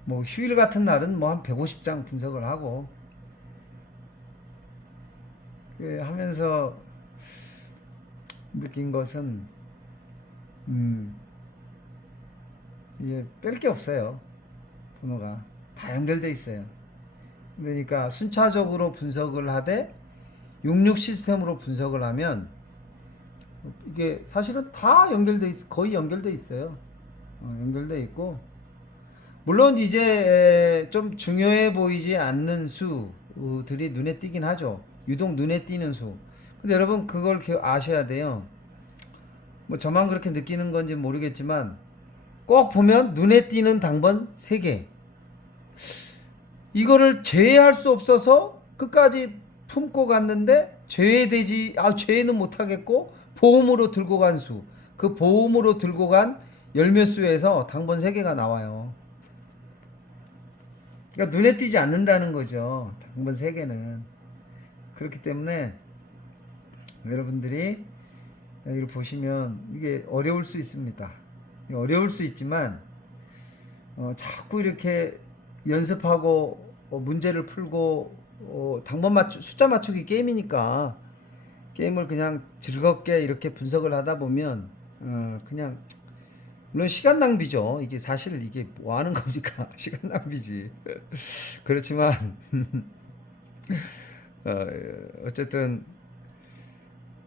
뭐 휴일 같은 날은 뭐 한 150장 분석을 하고 하면서 느낀 것은 이게 뺄 게 없어요. 번호가 다 연결돼 있어요. 그러니까 순차적으로 분석을 하되 66 시스템으로 분석을 하면 이게 사실은 다 연결돼 있어, 거의 연결돼 있어요. 연결돼 있고, 물론 이제 좀 중요해 보이지 않는 수들이 눈에 띄긴 하죠. 유독 눈에 띄는 수. 근데 여러분 그걸 아셔야 돼요. 뭐 저만 그렇게 느끼는 건지 모르겠지만 꼭 보면 눈에 띄는 당번 3개, 이거를 제외할 수 없어서 끝까지 품고 갔는데 제외는 못하겠고 보험으로 들고 간 수, 그 보험으로 들고 간 열몇 수에서 당번 3개가 나와요. 그러니까 눈에 띄지 않는다는 거죠, 당번 3개는. 그렇기 때문에 여러분들이 여기를 보시면 이게 어려울 수 있습니다. 어려울 수 있지만 자꾸 이렇게 연습하고 문제를 풀고 당번 숫자 맞추기 게임이니까 게임을 그냥 즐겁게 이렇게 분석을 하다 보면 그냥, 물론 시간 낭비죠. 이게 사실 이게 뭐 하는 겁니까? 시간 낭비지. 그렇지만 어쨌든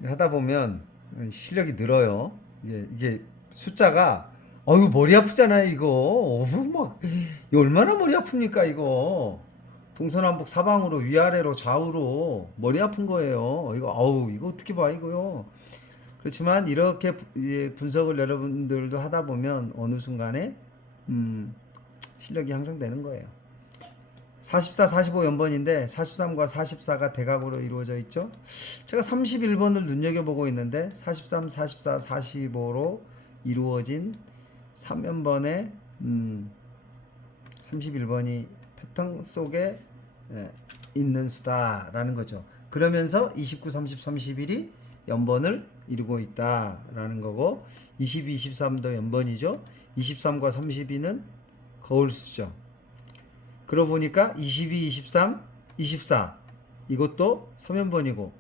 하다 보면 실력이 늘어요. 이게 숫자가 어휴 머리 아프잖아요 이거. 어휴 막 이거 얼마나 머리 아픕니까 이거. 동서남북 사방으로 위아래로 좌우로 머리 아픈 거예요 이거. 어우 이거 어떻게 봐 이거요. 그렇지만 이렇게 이제 분석을 여러분들도 하다 보면 어느 순간에 실력이 향상되는 거예요. 44, 45 연번인데 43과 44가 대각으로 이루어져 있죠. 제가 31번을 눈여겨보고 있는데 43, 44, 45로 이루어진 3연번에 31번이 패턴 속에 있는 수다라는 거죠. 그러면서 29, 30, 31이 연번을 이루고 있다라는 거고 22, 23도 연번이죠. 23과 32는 거울수죠. 그러고 보니까 22, 23, 24 이것도 3연번이고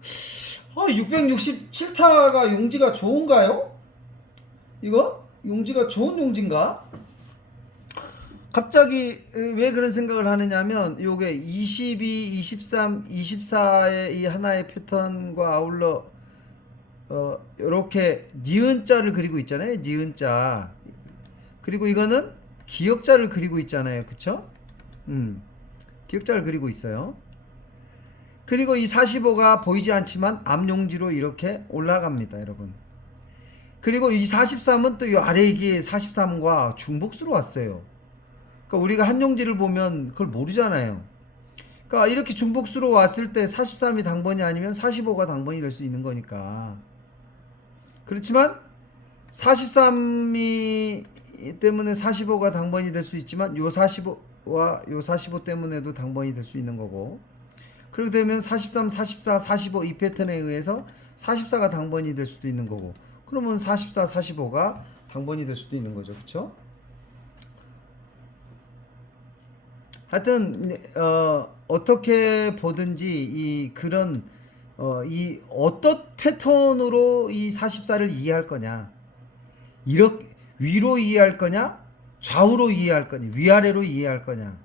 667타가 용지가 좋은가요? 이거? 용지가 좋은 용지인가? 갑자기 왜 그런 생각을 하느냐면 요게 22, 23, 24의 이 하나의 패턴과 아울러 요렇게 니은자를 그리고 있잖아요. 니은자. 그리고 이거는 기역자를 그리고 있잖아요. 그쵸? 기역자를 그리고 있어요. 그리고 이 45가 보이지 않지만 앞용지로 이렇게 올라갑니다, 여러분. 그리고 이 43은 또 이 아래 기에 43과 중복수로 왔어요. 그러니까 우리가 한 용지를 보면 그걸 모르잖아요. 그러니까 이렇게 중복수로 왔을 때 43이 당번이 아니면 45가 당번이 될 수 있는 거니까. 그렇지만 43이 때문에 45가 당번이 될 수 있지만 요 45와 요 45 때문에도 당번이 될 수 있는 거고. 그렇게 되면 43, 44, 45 이 패턴에 의해서 44가 당번이 될 수도 있는 거고. 그러면 44, 45가 당번이 될 수도 있는 거죠. 그쵸? 하여튼 어떻게 보든지 이 그런 이 어떤 패턴으로 이 44를 이해할 거냐, 이렇게 위로 이해할 거냐, 좌우로 이해할 거냐, 위아래로 이해할 거냐.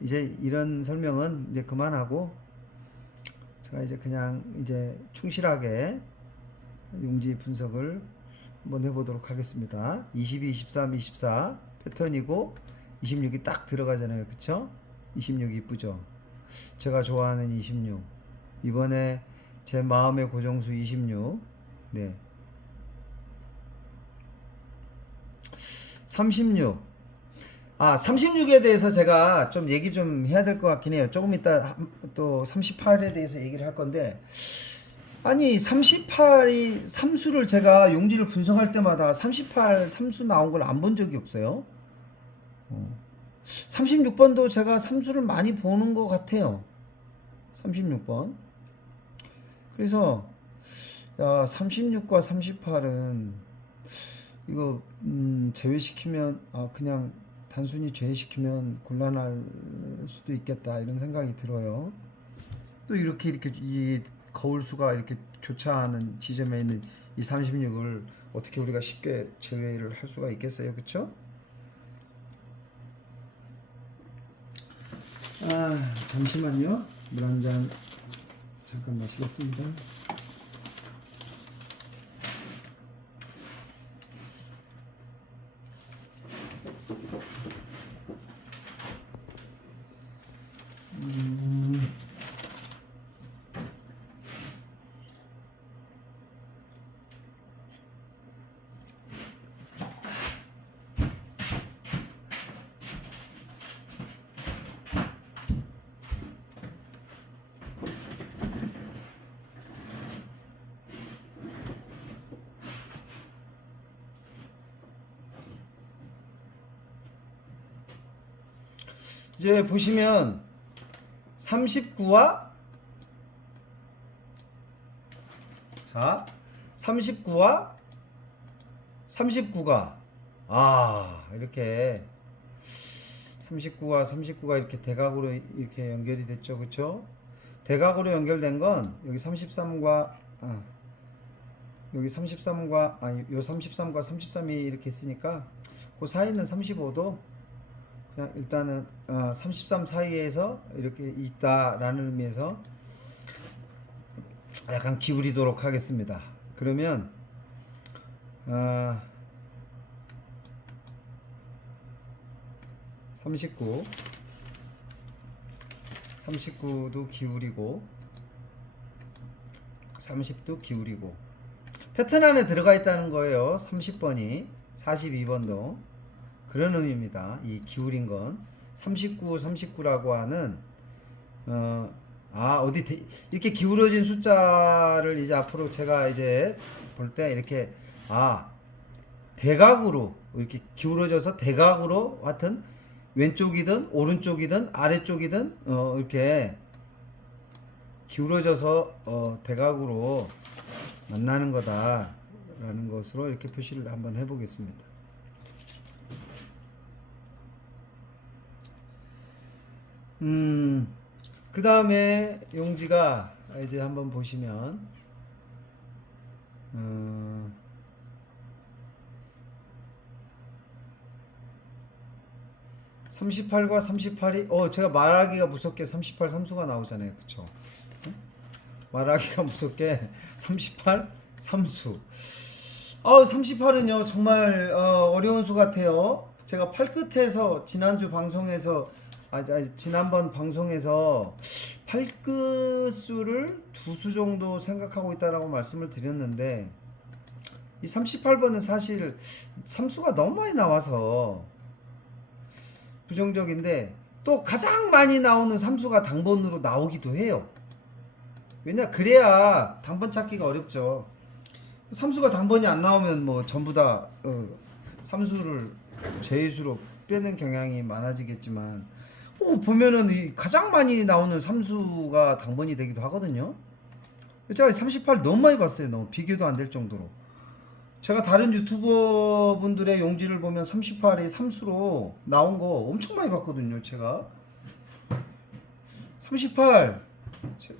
이제 이런 설명은 이제 그만하고 제가 이제 그냥 이제 충실하게 용지 분석을 한번 해보도록 하겠습니다. 22, 23, 24 패턴이고 26이 딱 들어가잖아요. 그쵸? 26 이쁘죠? 제가 좋아하는 26. 이번에 제 마음의 고정수 26. 네. 36. 36에 대해서 제가 좀 얘기 좀 해야 될 것 같긴 해요. 조금 이따 또 38에 대해서 얘기를 할 건데, 아니 38이 삼수를 제가 용지를 분석할 때마다 38 삼수 나온 걸 안 본 적이 없어요. 36번도 제가 삼수를 많이 보는 것 같아요. 36번. 그래서 36과 38은 이거 제외시키면 그냥 단순히 제외시키면 곤란할 수도 있겠다 이런 생각이 들어요. 또 이렇게 이 거울수가 이렇게 교차하는 지점에 있는 이 36을 어떻게 우리가 쉽게 제외를 할 수가 있겠어요. 그쵸? 잠시만요. 물 한 잔 잠깐 마시겠습니다. 이제 보시면 39와 39와 39가 이렇게 39가 이렇게 대각으로 이렇게 연결이 됐죠. 그쵸? 대각으로 연결된 건 여기 33과 여기 33과 요 33과 33이 이렇게 있으니까 그 사이에 있는 35도 그냥 일단은 33 사이에서 이렇게 있다라는 의미에서 약간 기울이도록 하겠습니다. 그러면 39도 기울이고 30도 기울이고 패턴 안에 들어가 있다는 거예요. 30번이 42번도 그런 의미입니다. 이 기울인 건 39라고 하는 이렇게 기울어진 숫자를 이제 앞으로 제가 이제 볼 때 이렇게 대각으로 이렇게 기울어져서 대각으로 하여튼 왼쪽이든 오른쪽이든 아래쪽이든 이렇게 기울어져서 대각으로 만나는 거다라는 것으로 이렇게 표시를 한번 해보겠습니다. 그 다음에 용지가 이제 한번 보시면 38과 38이 제가 말하기가 무섭게 38 삼수가 나오잖아요. 그쵸? 말하기가 무섭게 38 삼수 38은요 정말 어려운 수 같아요. 제가 팔끝에서 지난주 방송에서 지난번 방송에서 팔끝수를 두 수 정도 생각하고 있다라고 말씀을 드렸는데 이 38번은 사실 삼수가 너무 많이 나와서 부정적인데 또 가장 많이 나오는 삼수가 당번으로 나오기도 해요. 왜냐 그래야 당번 찾기가 어렵죠. 삼수가 당번이 안 나오면 뭐 전부 다 삼수를 제수로 빼는 경향이 많아지겠지만 보면은 이 가장 많이 나오는 삼수가 당번이 되기도 하거든요. 제가 38 너무 많이 봤어요. 너무 비교도 안 될 정도로. 제가 다른 유튜버 분들의 용지를 보면 38이 삼수로 나온 거 엄청 많이 봤거든요. 제가 38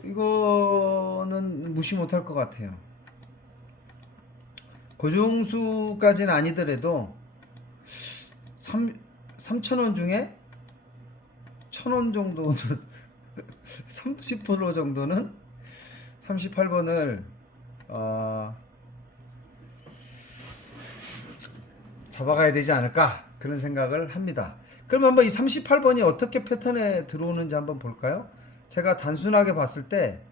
이거는 무시 못할 것 같아요. 고정수까지는 아니더라도 3,000원 중에 1,000원 정도는 30% 정도는 38번을 잡아가야 되지 않을까 그런 생각을 합니다. 그럼 한번 이 38번이 어떻게 패턴에 들어오는지 한번 볼까요? 제가 단순하게 봤을 때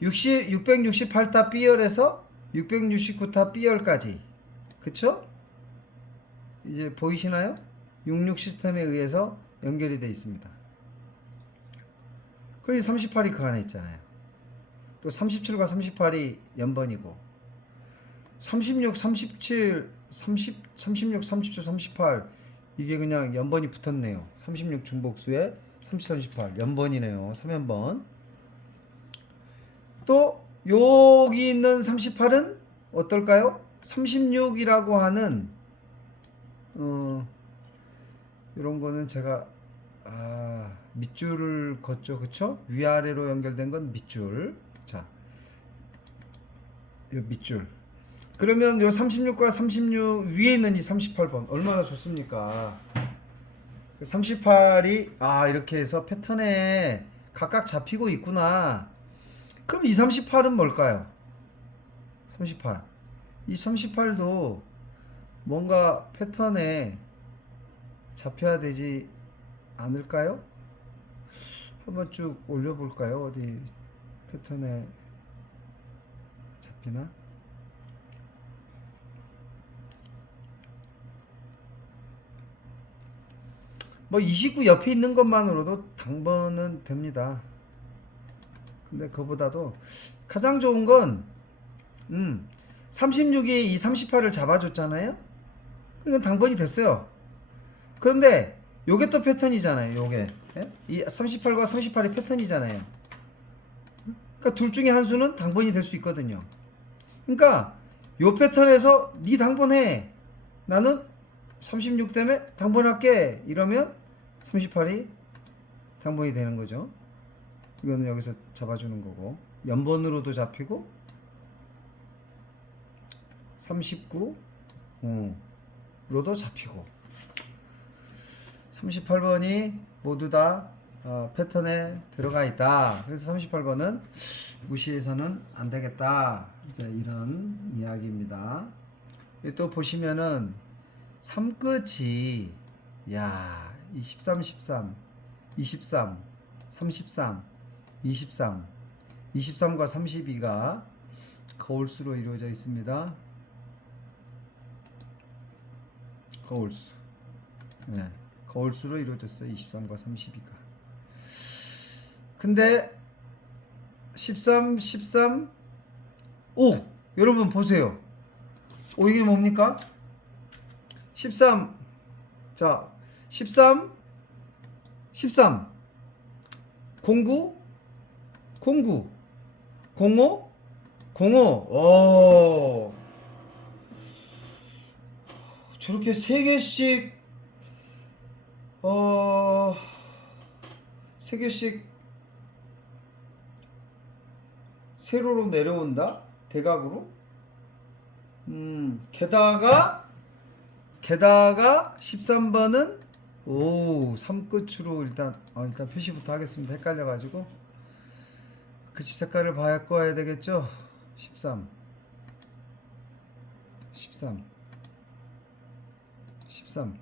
668타 B열에서 669타 B열까지 그쵸? 이제 보이시나요? 66 시스템에 의해서 연결이 되어 있습니다. 그리고 38이 그 안에 있잖아요. 또 37과 38이 연번이고 36, 37, 38 이게 그냥 연번이 붙었네요. 36 중복수에 30, 38 연번이네요. 3연번. 또 여기 있는 38은 어떨까요? 36이라고 하는 이런 거는 제가 밑줄을 걷죠. 그쵸? 위아래로 연결된 건 밑줄. 자, 이 밑줄. 그러면 요 36과 36 위에 있는 이 38번 얼마나 좋습니까? 38이 이렇게 해서 패턴에 각각 잡히고 있구나. 그럼 이 38은 뭘까요? 38. 이 38도 뭔가 패턴에 잡혀야 되지 않을까요? 한번 쭉 올려볼까요? 어디 패턴에 잡히나? 뭐 29 옆에 있는 것만으로도 당번은 됩니다. 근데 그보다도 가장 좋은 건 36이 이 38을 잡아줬잖아요. 이건 당번이 됐어요. 그런데 요게 또 패턴이잖아요. 요게 이 38과 38이 패턴이잖아요. 그러니까 둘 중에 한 수는 당번이 될 수 있거든요. 그러니까 요 패턴에서 네 당번해, 나는 36 때문에 당번할게, 이러면 38이 당번이 되는 거죠. 이거는 여기서 잡아주는 거고, 연번으로도 잡히고 39 로도 잡히고 38번이 모두 다 패턴에 들어가 있다. 그래서 38번은 무시해서는 안 되겠다. 이제 이런 이야기입니다. 또 보시면은 3끝이 이 13, 13, 23, 33, 23, 23과 32가 거울수로 이루어져 있습니다. 거울수. 네. 거울수로 이루어졌어요. 23과 32가. 근데 13, 13. 오! 여러분 보세요. 오, 이게 뭡니까? 13. 자, 13, 13, 09, 09, 05, 05. 오. 저렇게 세 개씩 세 개씩 세로로 내려온다. 대각으로. 게다가 13번은 오, 3끝으로 일단 표시부터 하겠습니다. 헷갈려 가지고 글씨 색깔을 바꿔야 되겠죠. 13 13 13.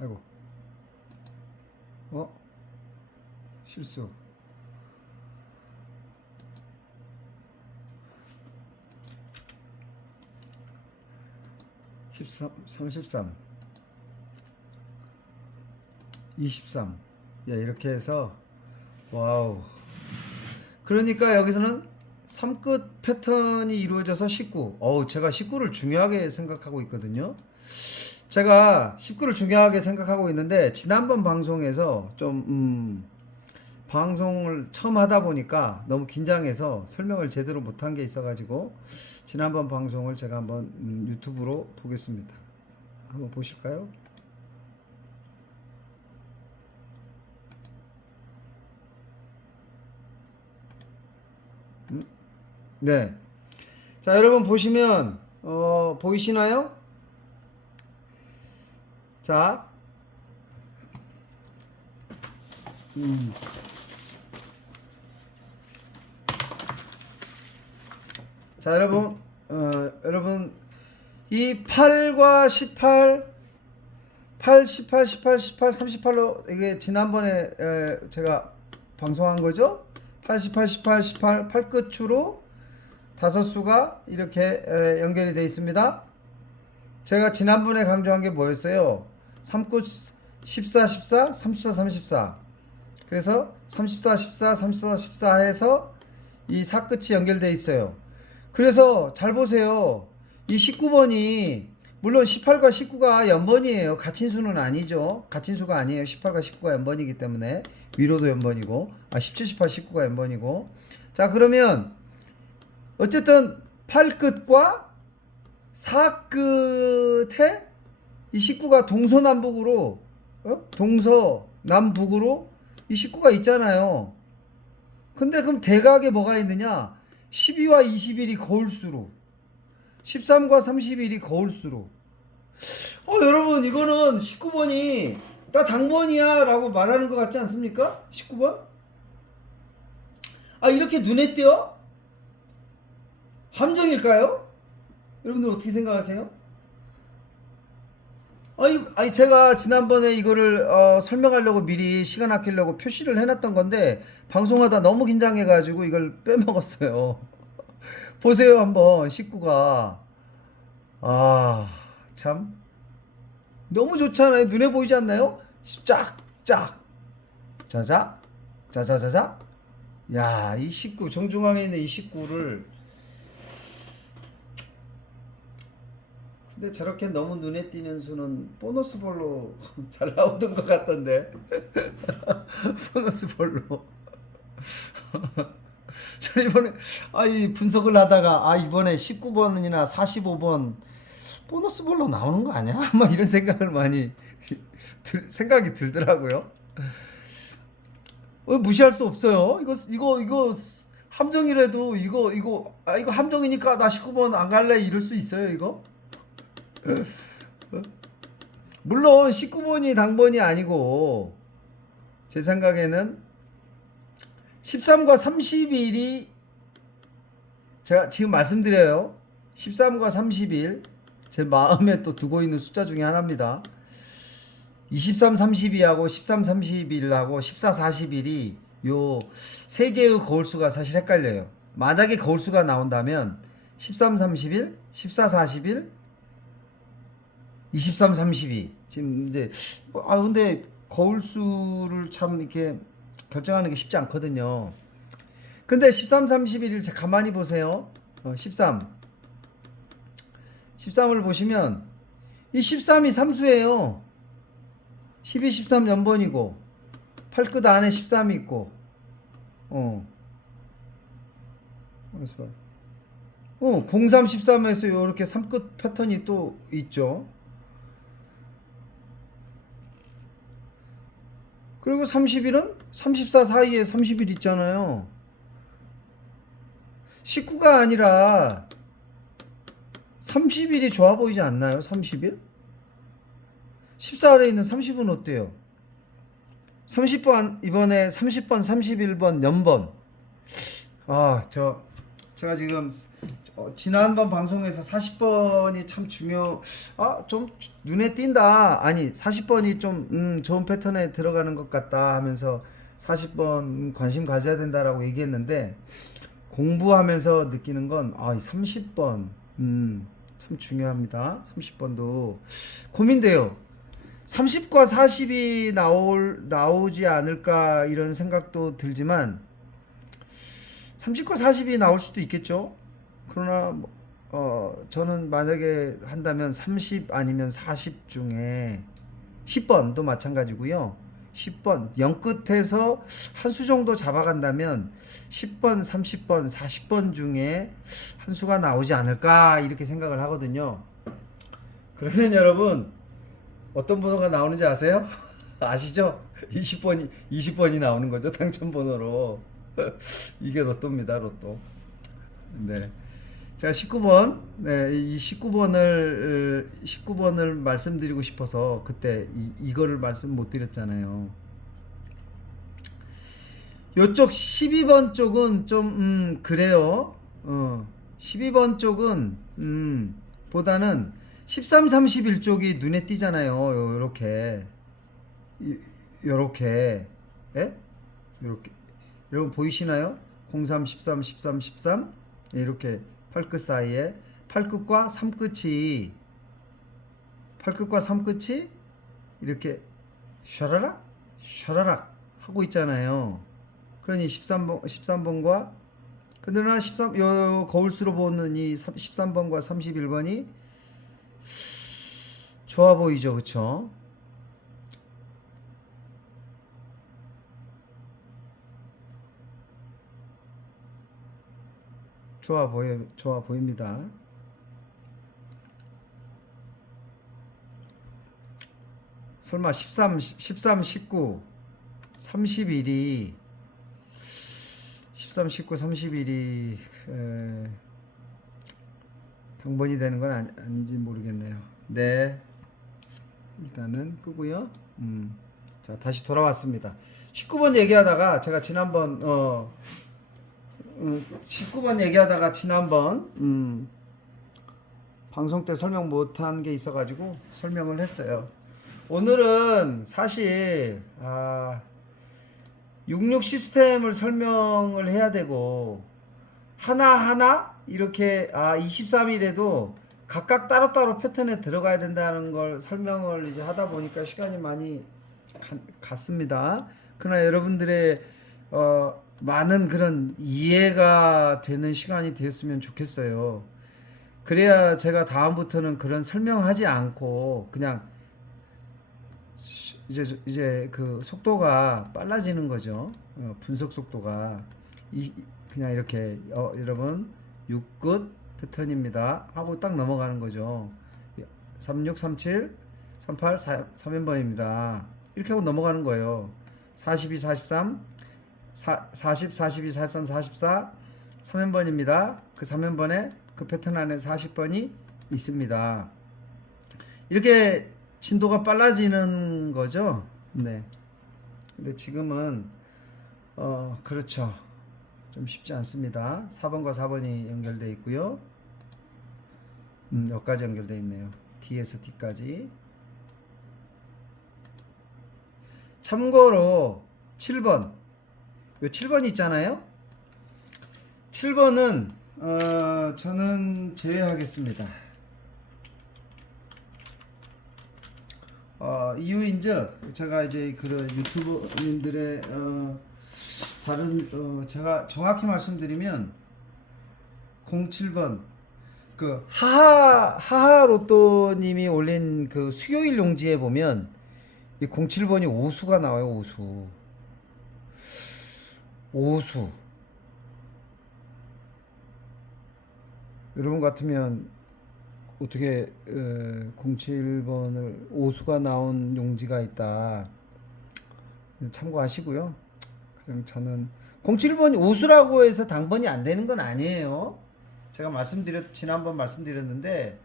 아이고. 실수. 13, 33, 23. 예, 이렇게 해서 와우. 그러니까 여기서는 3끝 패턴이 이루어져서 19. 제가 19를 중요하게 생각하고 있거든요. 제가 19를 중요하게 생각하고 있는데 지난번 방송에서 좀 방송을 처음 하다 보니까 너무 긴장해서 설명을 제대로 못한 게 있어가지고 지난번 방송을 제가 한번 유튜브로 보겠습니다. 한번 보실까요? 네. 자, 여러분 보시면 보이시나요? 자, 자, 여러분 이 8과 18, 8, 18, 18, 18, 38로 이게 지난번에 제가 방송한 거죠. 8, 18, 18, 18, 8끝으로 다섯 수가 이렇게 연결이 되어 있습니다. 제가 지난번에 강조한 게 뭐였어요? 3끝 14, 14, 34, 34. 그래서 34, 14, 34, 14 해서 이 4끝이 연결되어 있어요. 그래서 잘 보세요. 이 19번이 물론 18과 19가 연번이에요. 가친수는 아니죠. 가친수가 아니에요. 18과 19가 연번이기 때문에 위로도 연번이고 17, 18, 19가 연번이고. 자, 그러면 어쨌든 8끝과 4끝에 이 19가 동서남북으로 동서남북으로 이 19가 있잖아요. 근데 그럼 대각에 뭐가 있느냐? 12와 21이 거울수로 13과 31이 거울수로. 여러분 이거는 19번이 나 당번이야 라고 말하는 것 같지 않습니까? 19번? 이렇게 눈에 띄어? 함정일까요? 여러분들 어떻게 생각하세요? 제가 지난번에 이거를 설명하려고 미리 시간 아끼려고 표시를 해놨던 건데 방송하다 너무 긴장해가지고 이걸 빼먹었어요. 보세요 한번 19가 참 너무 좋잖아요. 눈에 보이지 않나요? 쫙쫙 자자 자자자자. 야, 이 19 정중앙에 있는 이 19를 근데 저렇게 너무 눈에 띄는 수는 보너스 볼로 잘 나오던 것 같던데. 보너스 볼로. 저 이번에 이 분석을 하다가 이번에 19번이나 45번 보너스 볼로 나오는 거 아니야? 막 이런 생각을 많이 생각이 들더라고요. 무시할 수 없어요. 이거 함정이라도 이거 함정이니까 나 19번 안 갈래 이럴 수 있어요, 이거. 물론 19번이 당번이 아니고 제 생각에는 13과 31이 제가 지금 말씀드려요. 13과 31 제 마음에 또 두고 있는 숫자 중에 하나입니다. 23, 32하고 13, 31하고 14, 41이 요 세 개의 거울수가 사실 헷갈려요. 만약에 거울수가 나온다면 13, 31, 14, 41, 23, 32. 지금 이제 근데 거울수를 참 이렇게 결정하는 게 쉽지 않거든요. 근데 13, 31을 가만히 보세요. 13. 13을 보시면 이 13이 삼수예요. 12, 13 연번이고 8끝 안에 13이 있고 03, 13에서 이렇게 3끝 패턴이 또 있죠. 그리고 30일은 34 사이에 30일 있잖아요. 19가 아니라 30일이 좋아 보이지 않나요? 30일? 14 아래에 있는 30은 어때요? 30번, 이번에 30번, 31번, 연번. 제가 지금 지난번 방송에서 40번이 참 좀 눈에 띈다. 아니, 40번이 좀 좋은 패턴에 들어가는 것 같다 하면서 40번 관심 가져야 된다라고 얘기했는데 공부하면서 느끼는 건 이 30번 참 중요합니다. 30번도 고민돼요. 30과 40이 나오지 않을까 이런 생각도 들지만 30과 40이 나올 수도 있겠죠. 그러나 저는 만약에 한다면 30 아니면 40 중에 10번도 마찬가지고요. 10번 0끝에서 한 수 정도 잡아간다면 10번, 30번, 40번 중에 한 수가 나오지 않을까 이렇게 생각을 하거든요. 그러면 여러분 어떤 번호가 나오는지 아세요? 아시죠? 20번이 나오는 거죠. 당첨번호로. 이게 로또입니다, 로또. 네. 제가 19번, 네, 이 19번을 말씀드리고 싶어서 그때 이거를 말씀 못 드렸잖아요. 요쪽 12번 쪽은 좀, 그래요. 12번 쪽은, 보다는 13, 31 쪽이 눈에 띄잖아요. 요렇게. 요렇게. 예? 요렇게. 여러분 보이시나요? 03, 13, 13, 13. 이렇게 8끝 사이에 8끝과 3끝이 이렇게 샤라락 샤라락 하고 있잖아요. 그러니 13번과 그러나 13 거울수로 보는 이 13번과 31번이 좋아 보이죠, 그쵸? 좋아 보입니다. 설마 13, 19, 31이 13, 19, 31이 당번이 되는 건 아닌지 모르겠네요. 네, 일단은 끄고요. 자, 다시 돌아왔습니다. 19번 얘기하다가 제가 지난번 19번 얘기하다가 지난번 방송 때 설명 못한 게 있어가지고 설명을 했어요. 오늘은 사실 66 시스템을 설명을 해야 되고 하나하나 이렇게 23일에도 각각 따로따로 패턴에 들어가야 된다는 걸 설명을 이제 하다 보니까 시간이 많이 갔습니다. 그러나 여러분들의 많은 그런 이해가 되는 시간이 되었으면 좋겠어요. 그래야 제가 다음부터는 그런 설명하지 않고 그냥 이제 그 속도가 빨라지는 거죠. 분석 속도가 그냥 이렇게 여러분 6끝 패턴입니다 하고 딱 넘어가는 거죠. 36, 37, 38, 3연번입니다. 이렇게 하고 넘어가는 거예요. 42, 43, 40, 42, 43, 44, 3연번입니다. 그 3연번에 그 패턴 안에 40번이 있습니다. 이렇게 진도가 빨라지는 거죠. 네. 근데 지금은 그렇죠. 좀 쉽지 않습니다. 4번과 4번이 연결되어 있고요. 여기까지 연결되어 있네요. D에서 D까지. 참고로 7번 요 7번 있잖아요. 7번은 저는 제외하겠습니다. 이유인즉 제가 이제 그런 유튜버님들의 다른 제가 정확히 말씀드리면 07번 그 하하로또님이 올린 그 수요일 용지에 보면 이 07번이 오수가 나와요. 오수 여러분 같으면 어떻게 07번을 오수가 나온 용지가 있다 참고하시고요. 그냥 저는 07번이 오수라고 해서 당번이 안 되는 건 아니에요. 제가 지난번 말씀드렸는데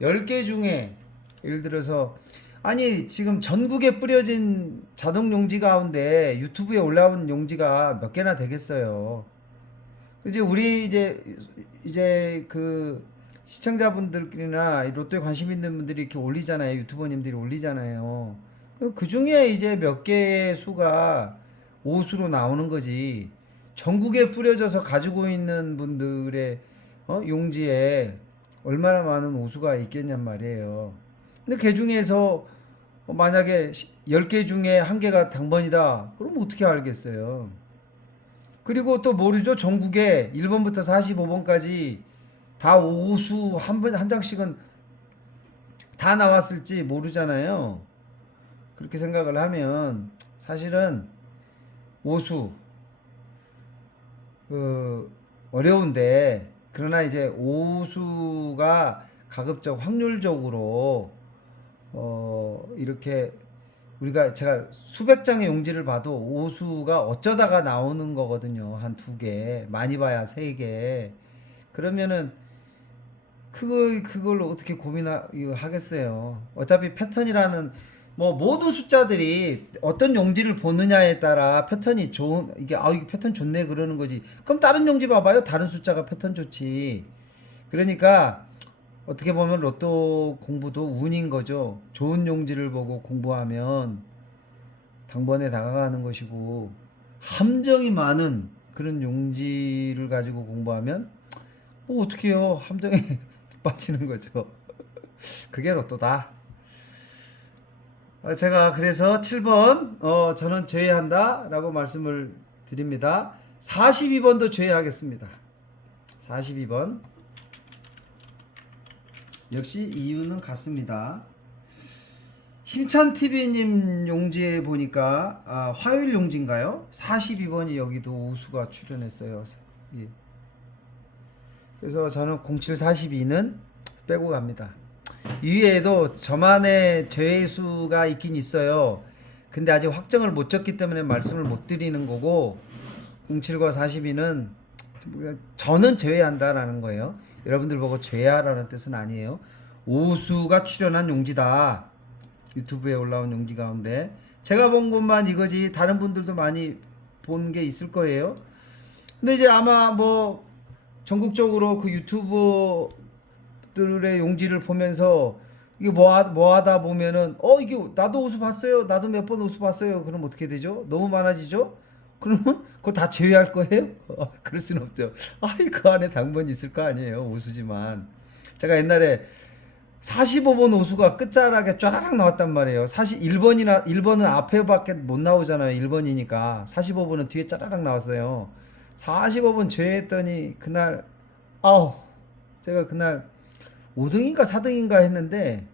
10개 중에 예를 들어서 아니 지금 전국에 뿌려진 자동 용지 가운데 유튜브에 올라온 용지가 몇 개나 되겠어요. 이제 우리 이제 그 시청자분들이나 로또에 관심 있는 분들이 이렇게 올리잖아요. 유튜버님들이 올리잖아요. 그 중에 이제 몇 개의 수가 오수로 나오는 거지. 전국에 뿌려져서 가지고 있는 분들의 용지에 얼마나 많은 오수가 있겠냔 말이에요. 근데 그 중에서 만약에 10개 중에 1개가 당번이다. 그럼 어떻게 알겠어요? 그리고 또 모르죠. 전국에 1번부터 45번까지 다 오수 한 장씩은 다 나왔을지 모르잖아요. 그렇게 생각을 하면 사실은 오수 어려운데 그러나 이제 오수가 가급적 확률적으로 이렇게 제가 수백 장의 용지를 봐도 오수가 어쩌다가 나오는 거거든요. 한 2개, 많이 봐야 3개. 그러면은 그걸 어떻게 하겠어요. 어차피 패턴이라는 뭐 모든 숫자들이 어떤 용지를 보느냐에 따라 패턴이 이게 패턴 좋네 그러는 거지. 그럼 다른 용지 봐봐요. 다른 숫자가 패턴 좋지. 그러니까 어떻게 보면 로또 공부도 운인 거죠. 좋은 용지를 보고 공부하면 당번에 다가가는 것이고 함정이 많은 그런 용지를 가지고 공부하면 뭐 어떻게 해요. 함정에 빠지는 거죠. 그게 로또다. 제가 그래서 7번 저는 제외한다 라고 말씀을 드립니다. 42번도 제외하겠습니다. 42번 역시 이유는 같습니다. 힘찬TV님 용지에 보니까 화요일 용지인가요? 42번이 여기도 오수가 출연했어요. 예. 그래서 저는 0742는 빼고 갑니다. 이외에도 저만의 제외수가 있긴 있어요. 근데 아직 확정을 못 졌기 때문에 말씀을 못 드리는 거고 07과 42는 저는 제외한다라는 거예요. 여러분들 보고 제외하라는 뜻은 아니에요. 오수가 출연한 용지다. 유튜브에 올라온 용지 가운데 제가 본 것만 이거지 다른 분들도 많이 본 게 있을 거예요. 근데 이제 아마 뭐 전국적으로 그 유튜버들의 용지를 보면서 이게 뭐 하다 보면은 이게 나도 오수 봤어요. 나도 몇 번 오수 봤어요. 그럼 어떻게 되죠? 너무 많아지죠? 그러면 그거 다 제외할 거예요? 그럴 수는 없죠. 그 안에 당번이 있을 거 아니에요. 오수지만. 제가 옛날에 45번 오수가 끝자락에 쫘라락 나왔단 말이에요. 1번은 앞에밖에 못 나오잖아요. 1번이니까. 45번은 뒤에 짜라락 나왔어요. 45번 제외했더니 그날 제가 그날 5등인가 4등인가 했는데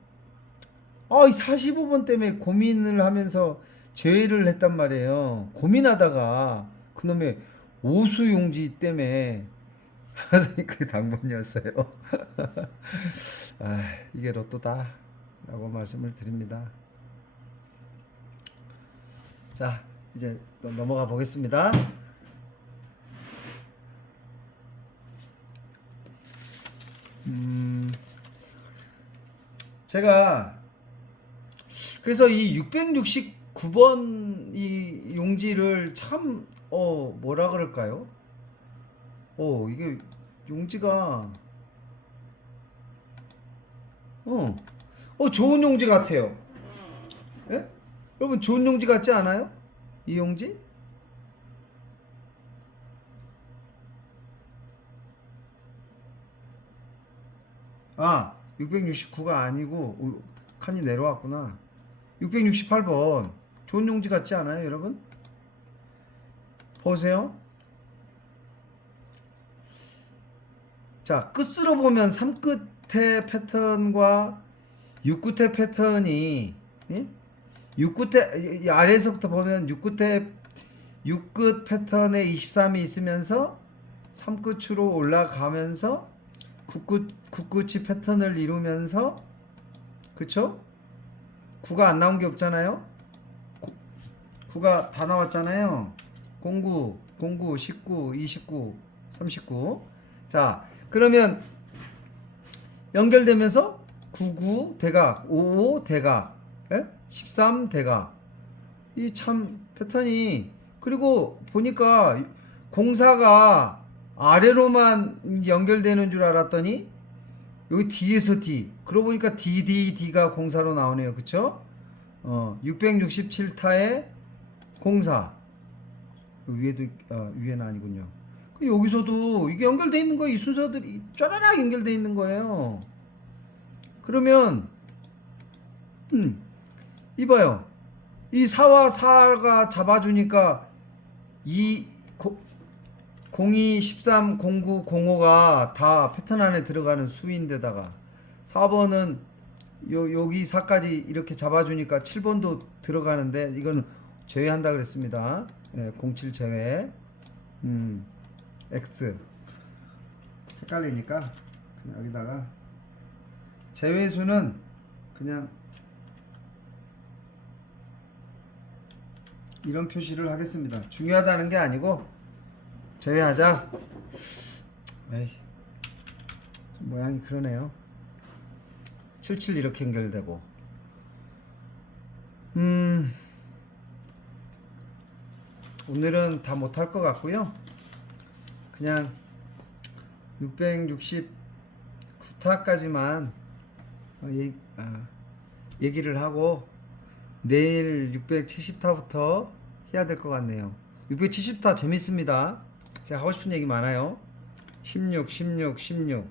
이 45번 때문에 고민을 하면서 제외를 했단 말이에요. 고민하다가 그놈의 오수용지 때문에 그게 당번이었어요. 이게 로또다 라고 말씀을 드립니다. 자, 이제 넘어가 보겠습니다. 제가 그래서 이 669번 이 용지를 참 뭐라 그럴까요? 이게 용지가 좋은 용지 같아요. 예? 여러분 좋은 용지 같지 않아요? 이 용지? 아, 669가 아니고 칸이 내려왔구나. 668번. 좋은 용지 같지 않아요, 여러분? 보세요. 자, 끝으로 보면 3끝의 패턴과 6끝의 패턴이, 예? 6끝의 아래에서부터 보면 6끝 패턴에 23이 있으면서 3끝으로 올라가면서 9끝이 패턴을 이루면서, 그쵸? 9가 안 나온 게 없잖아요. 9가 다 나왔잖아요. 09, 19, 29, 39. 자, 그러면 연결되면서 99 대각, 55 대각, 13 대각. 이 참 패턴이, 그리고 보니까 공사가 아래로만 연결되는 줄 알았더니 여기 뒤에서 D. 그러고 보니까 DDD가 공사로 나오네요. 그쵸? 667타에 공사. 위에도, 위에는 아니군요. 여기서도 이게 연결되어 있는 거예요. 이 순서들이 쫘라락 연결되어 있는 거예요. 그러면, 이봐요. 이 4와 4가 잡아주니까, 02, 13, 09, 05가 다 패턴 안에 들어가는 수인데다가 4번은 여기 4까지 이렇게 잡아주니까 7번도 들어가는데 이거는 제외한다 그랬습니다. 07 제외. X 헷갈리니까 그냥 여기다가 제외수는 그냥 이런 표시를 하겠습니다. 중요하다는 게 아니고 제외하자. 에이, 좀 모양이 그러네요. 77 이렇게 연결되고. 오늘은 다 못할 것 같고요. 그냥 669타까지만 얘기를 하고 내일 670타부터 해야 될 것 같네요. 670타 재밌습니다. 제가 하고 싶은 얘기 많아요. 16, 16, 16,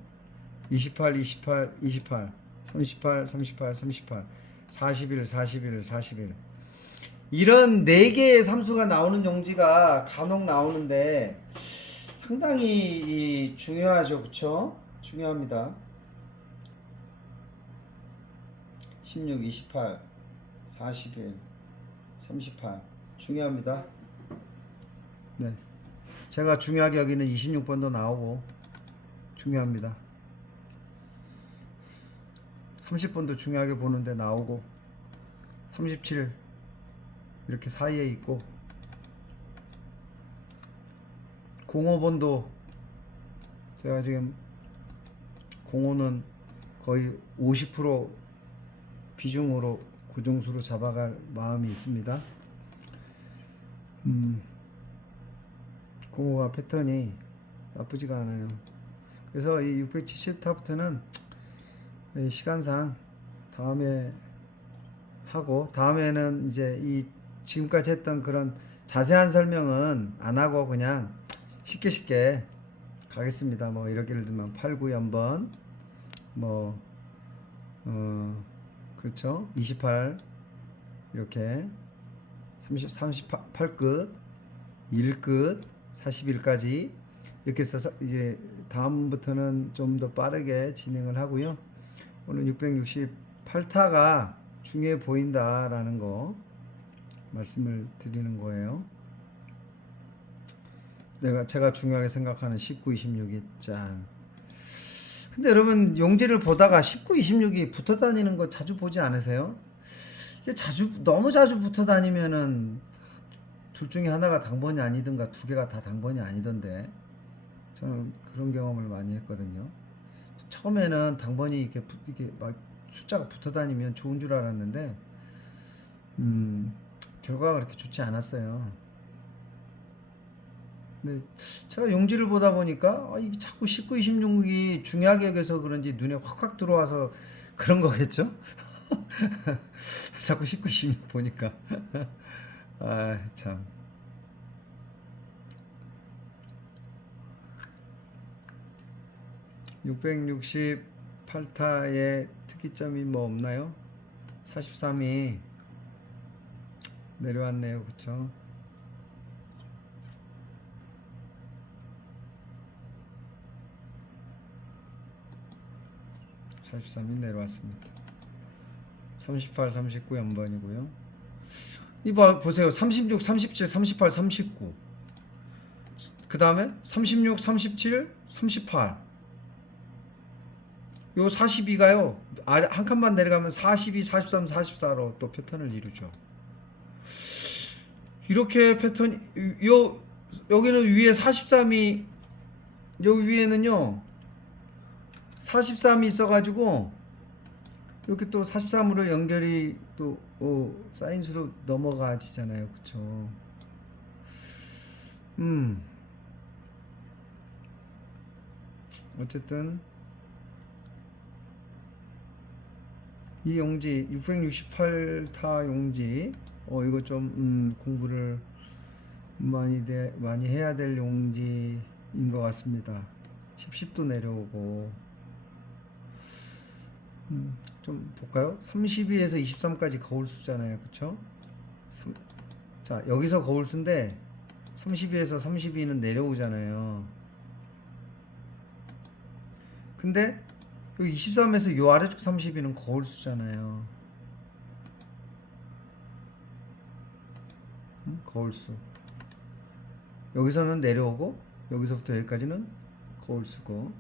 28, 28, 28, 38, 38, 38, 41, 41, 41. 이런 4개의 함수가 나오는 용지가 간혹 나오는데 상당히 중요하죠. 그쵸? 중요합니다. 16, 28, 41, 38 중요합니다. 네, 제가 중요하게 여기는 26번도 나오고 중요합니다. 30번도 중요하게 보는데 나오고 37 이렇게 사이에 있고 05번도 제가 지금 05는 거의 50% 비중으로 구중수로 잡아갈 마음이 있습니다. 05가 패턴이 나쁘지가 않아요. 그래서 이 670타부터는 시간상 다음에 하고, 다음에는 이제 이 지금까지 했던 그런 자세한 설명은 안 하고 그냥 쉽게 가겠습니다. 뭐 이렇게 예를 들면 8, 9 연번 뭐 그렇죠. 28 이렇게 38끝 1끝 41까지 이렇게 써서 이제 다음부터는 좀 더 빠르게 진행을 하고요. 오늘 668타가 중요해 보인다라는 거 말씀을 드리는 거예요. 제가 중요하게 생각하는 19, 26이 짱. 근데 여러분 용지를 보다가 19, 26이 붙어 다니는 거 자주 보지 않으세요? 이게 너무 자주 붙어 다니면은 둘 중에 하나가 당번이 아니든가 두 개가 다 당번이 아니던데, 저는 그런 경험을 많이 했거든요. 처음에는 당번이 이렇게 막 숫자가 붙어 다니면 좋은 줄 알았는데 결과가 그렇게 좋지 않았어요. 근데 제가 용지를 보다 보니까 이게 자꾸 19, 26이 중요하게 여겨서 그런지 눈에 확확 들어와서 그런 거겠죠? 자꾸 19, 26 보니까 아 참. 668타의 특이점이 뭐 없나요? 43이 내려왔네요. 그쵸? (43이) 내려왔습니다. 38, 39 연번이고요. 이봐 보세요. 36, 37, 38, 39. 그 다음에 36, 37, 38. 요 42가요. 아래 한 칸만 내려가면 42, 43, 44로 또 패턴을 이루죠. 이렇게 패턴 여기는 위에 43이 여기 위에는요 43이 있어가지고 이렇게 또 43으로 연결이 또 사인수로 넘어가지잖아요. 그쵸? 어쨌든 이 용지 668타 용지 이거 좀 공부를 많이 해야 될 용지인 것 같습니다. 10도 내려오고 좀 볼까요? 32에서 23까지 거울수잖아요. 그쵸? 자 여기서 거울수인데 32에서 32는 내려오잖아요. 근데 여기 23에서 요 아래쪽 32는 거울수잖아요. 거울수. 여기서는 내려오고 여기서부터 여기까지는 거울수고.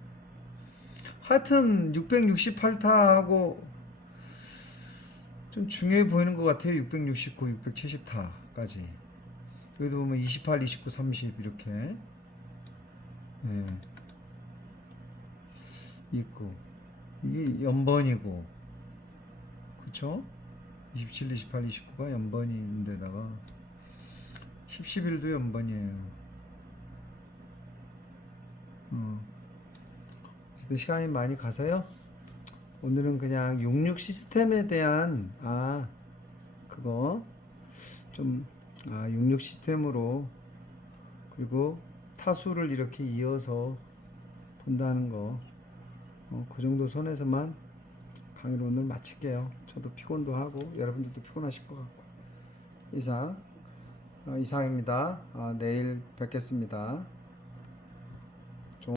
하여튼 668타하고 좀 중요해 보이는 것 같아요. 669, 670타까지. 여기도 보면 28, 29, 30 이렇게 있고 이게 연번이고 그쵸? 27, 28, 29가 연번인데다가 10, 11도 연번이에요. 어쨌든 시간이 많이 가서요. 오늘은 그냥 66 시스템에 대한 그거 좀 66 시스템으로 그리고 타수를 이렇게 이어서 본다는 거 그 정도 선에서만 강의를 오늘 마칠게요. 저도 피곤도 하고 여러분들도 피곤하실 것 같고 이상입니다. 내일 뵙겠습니다.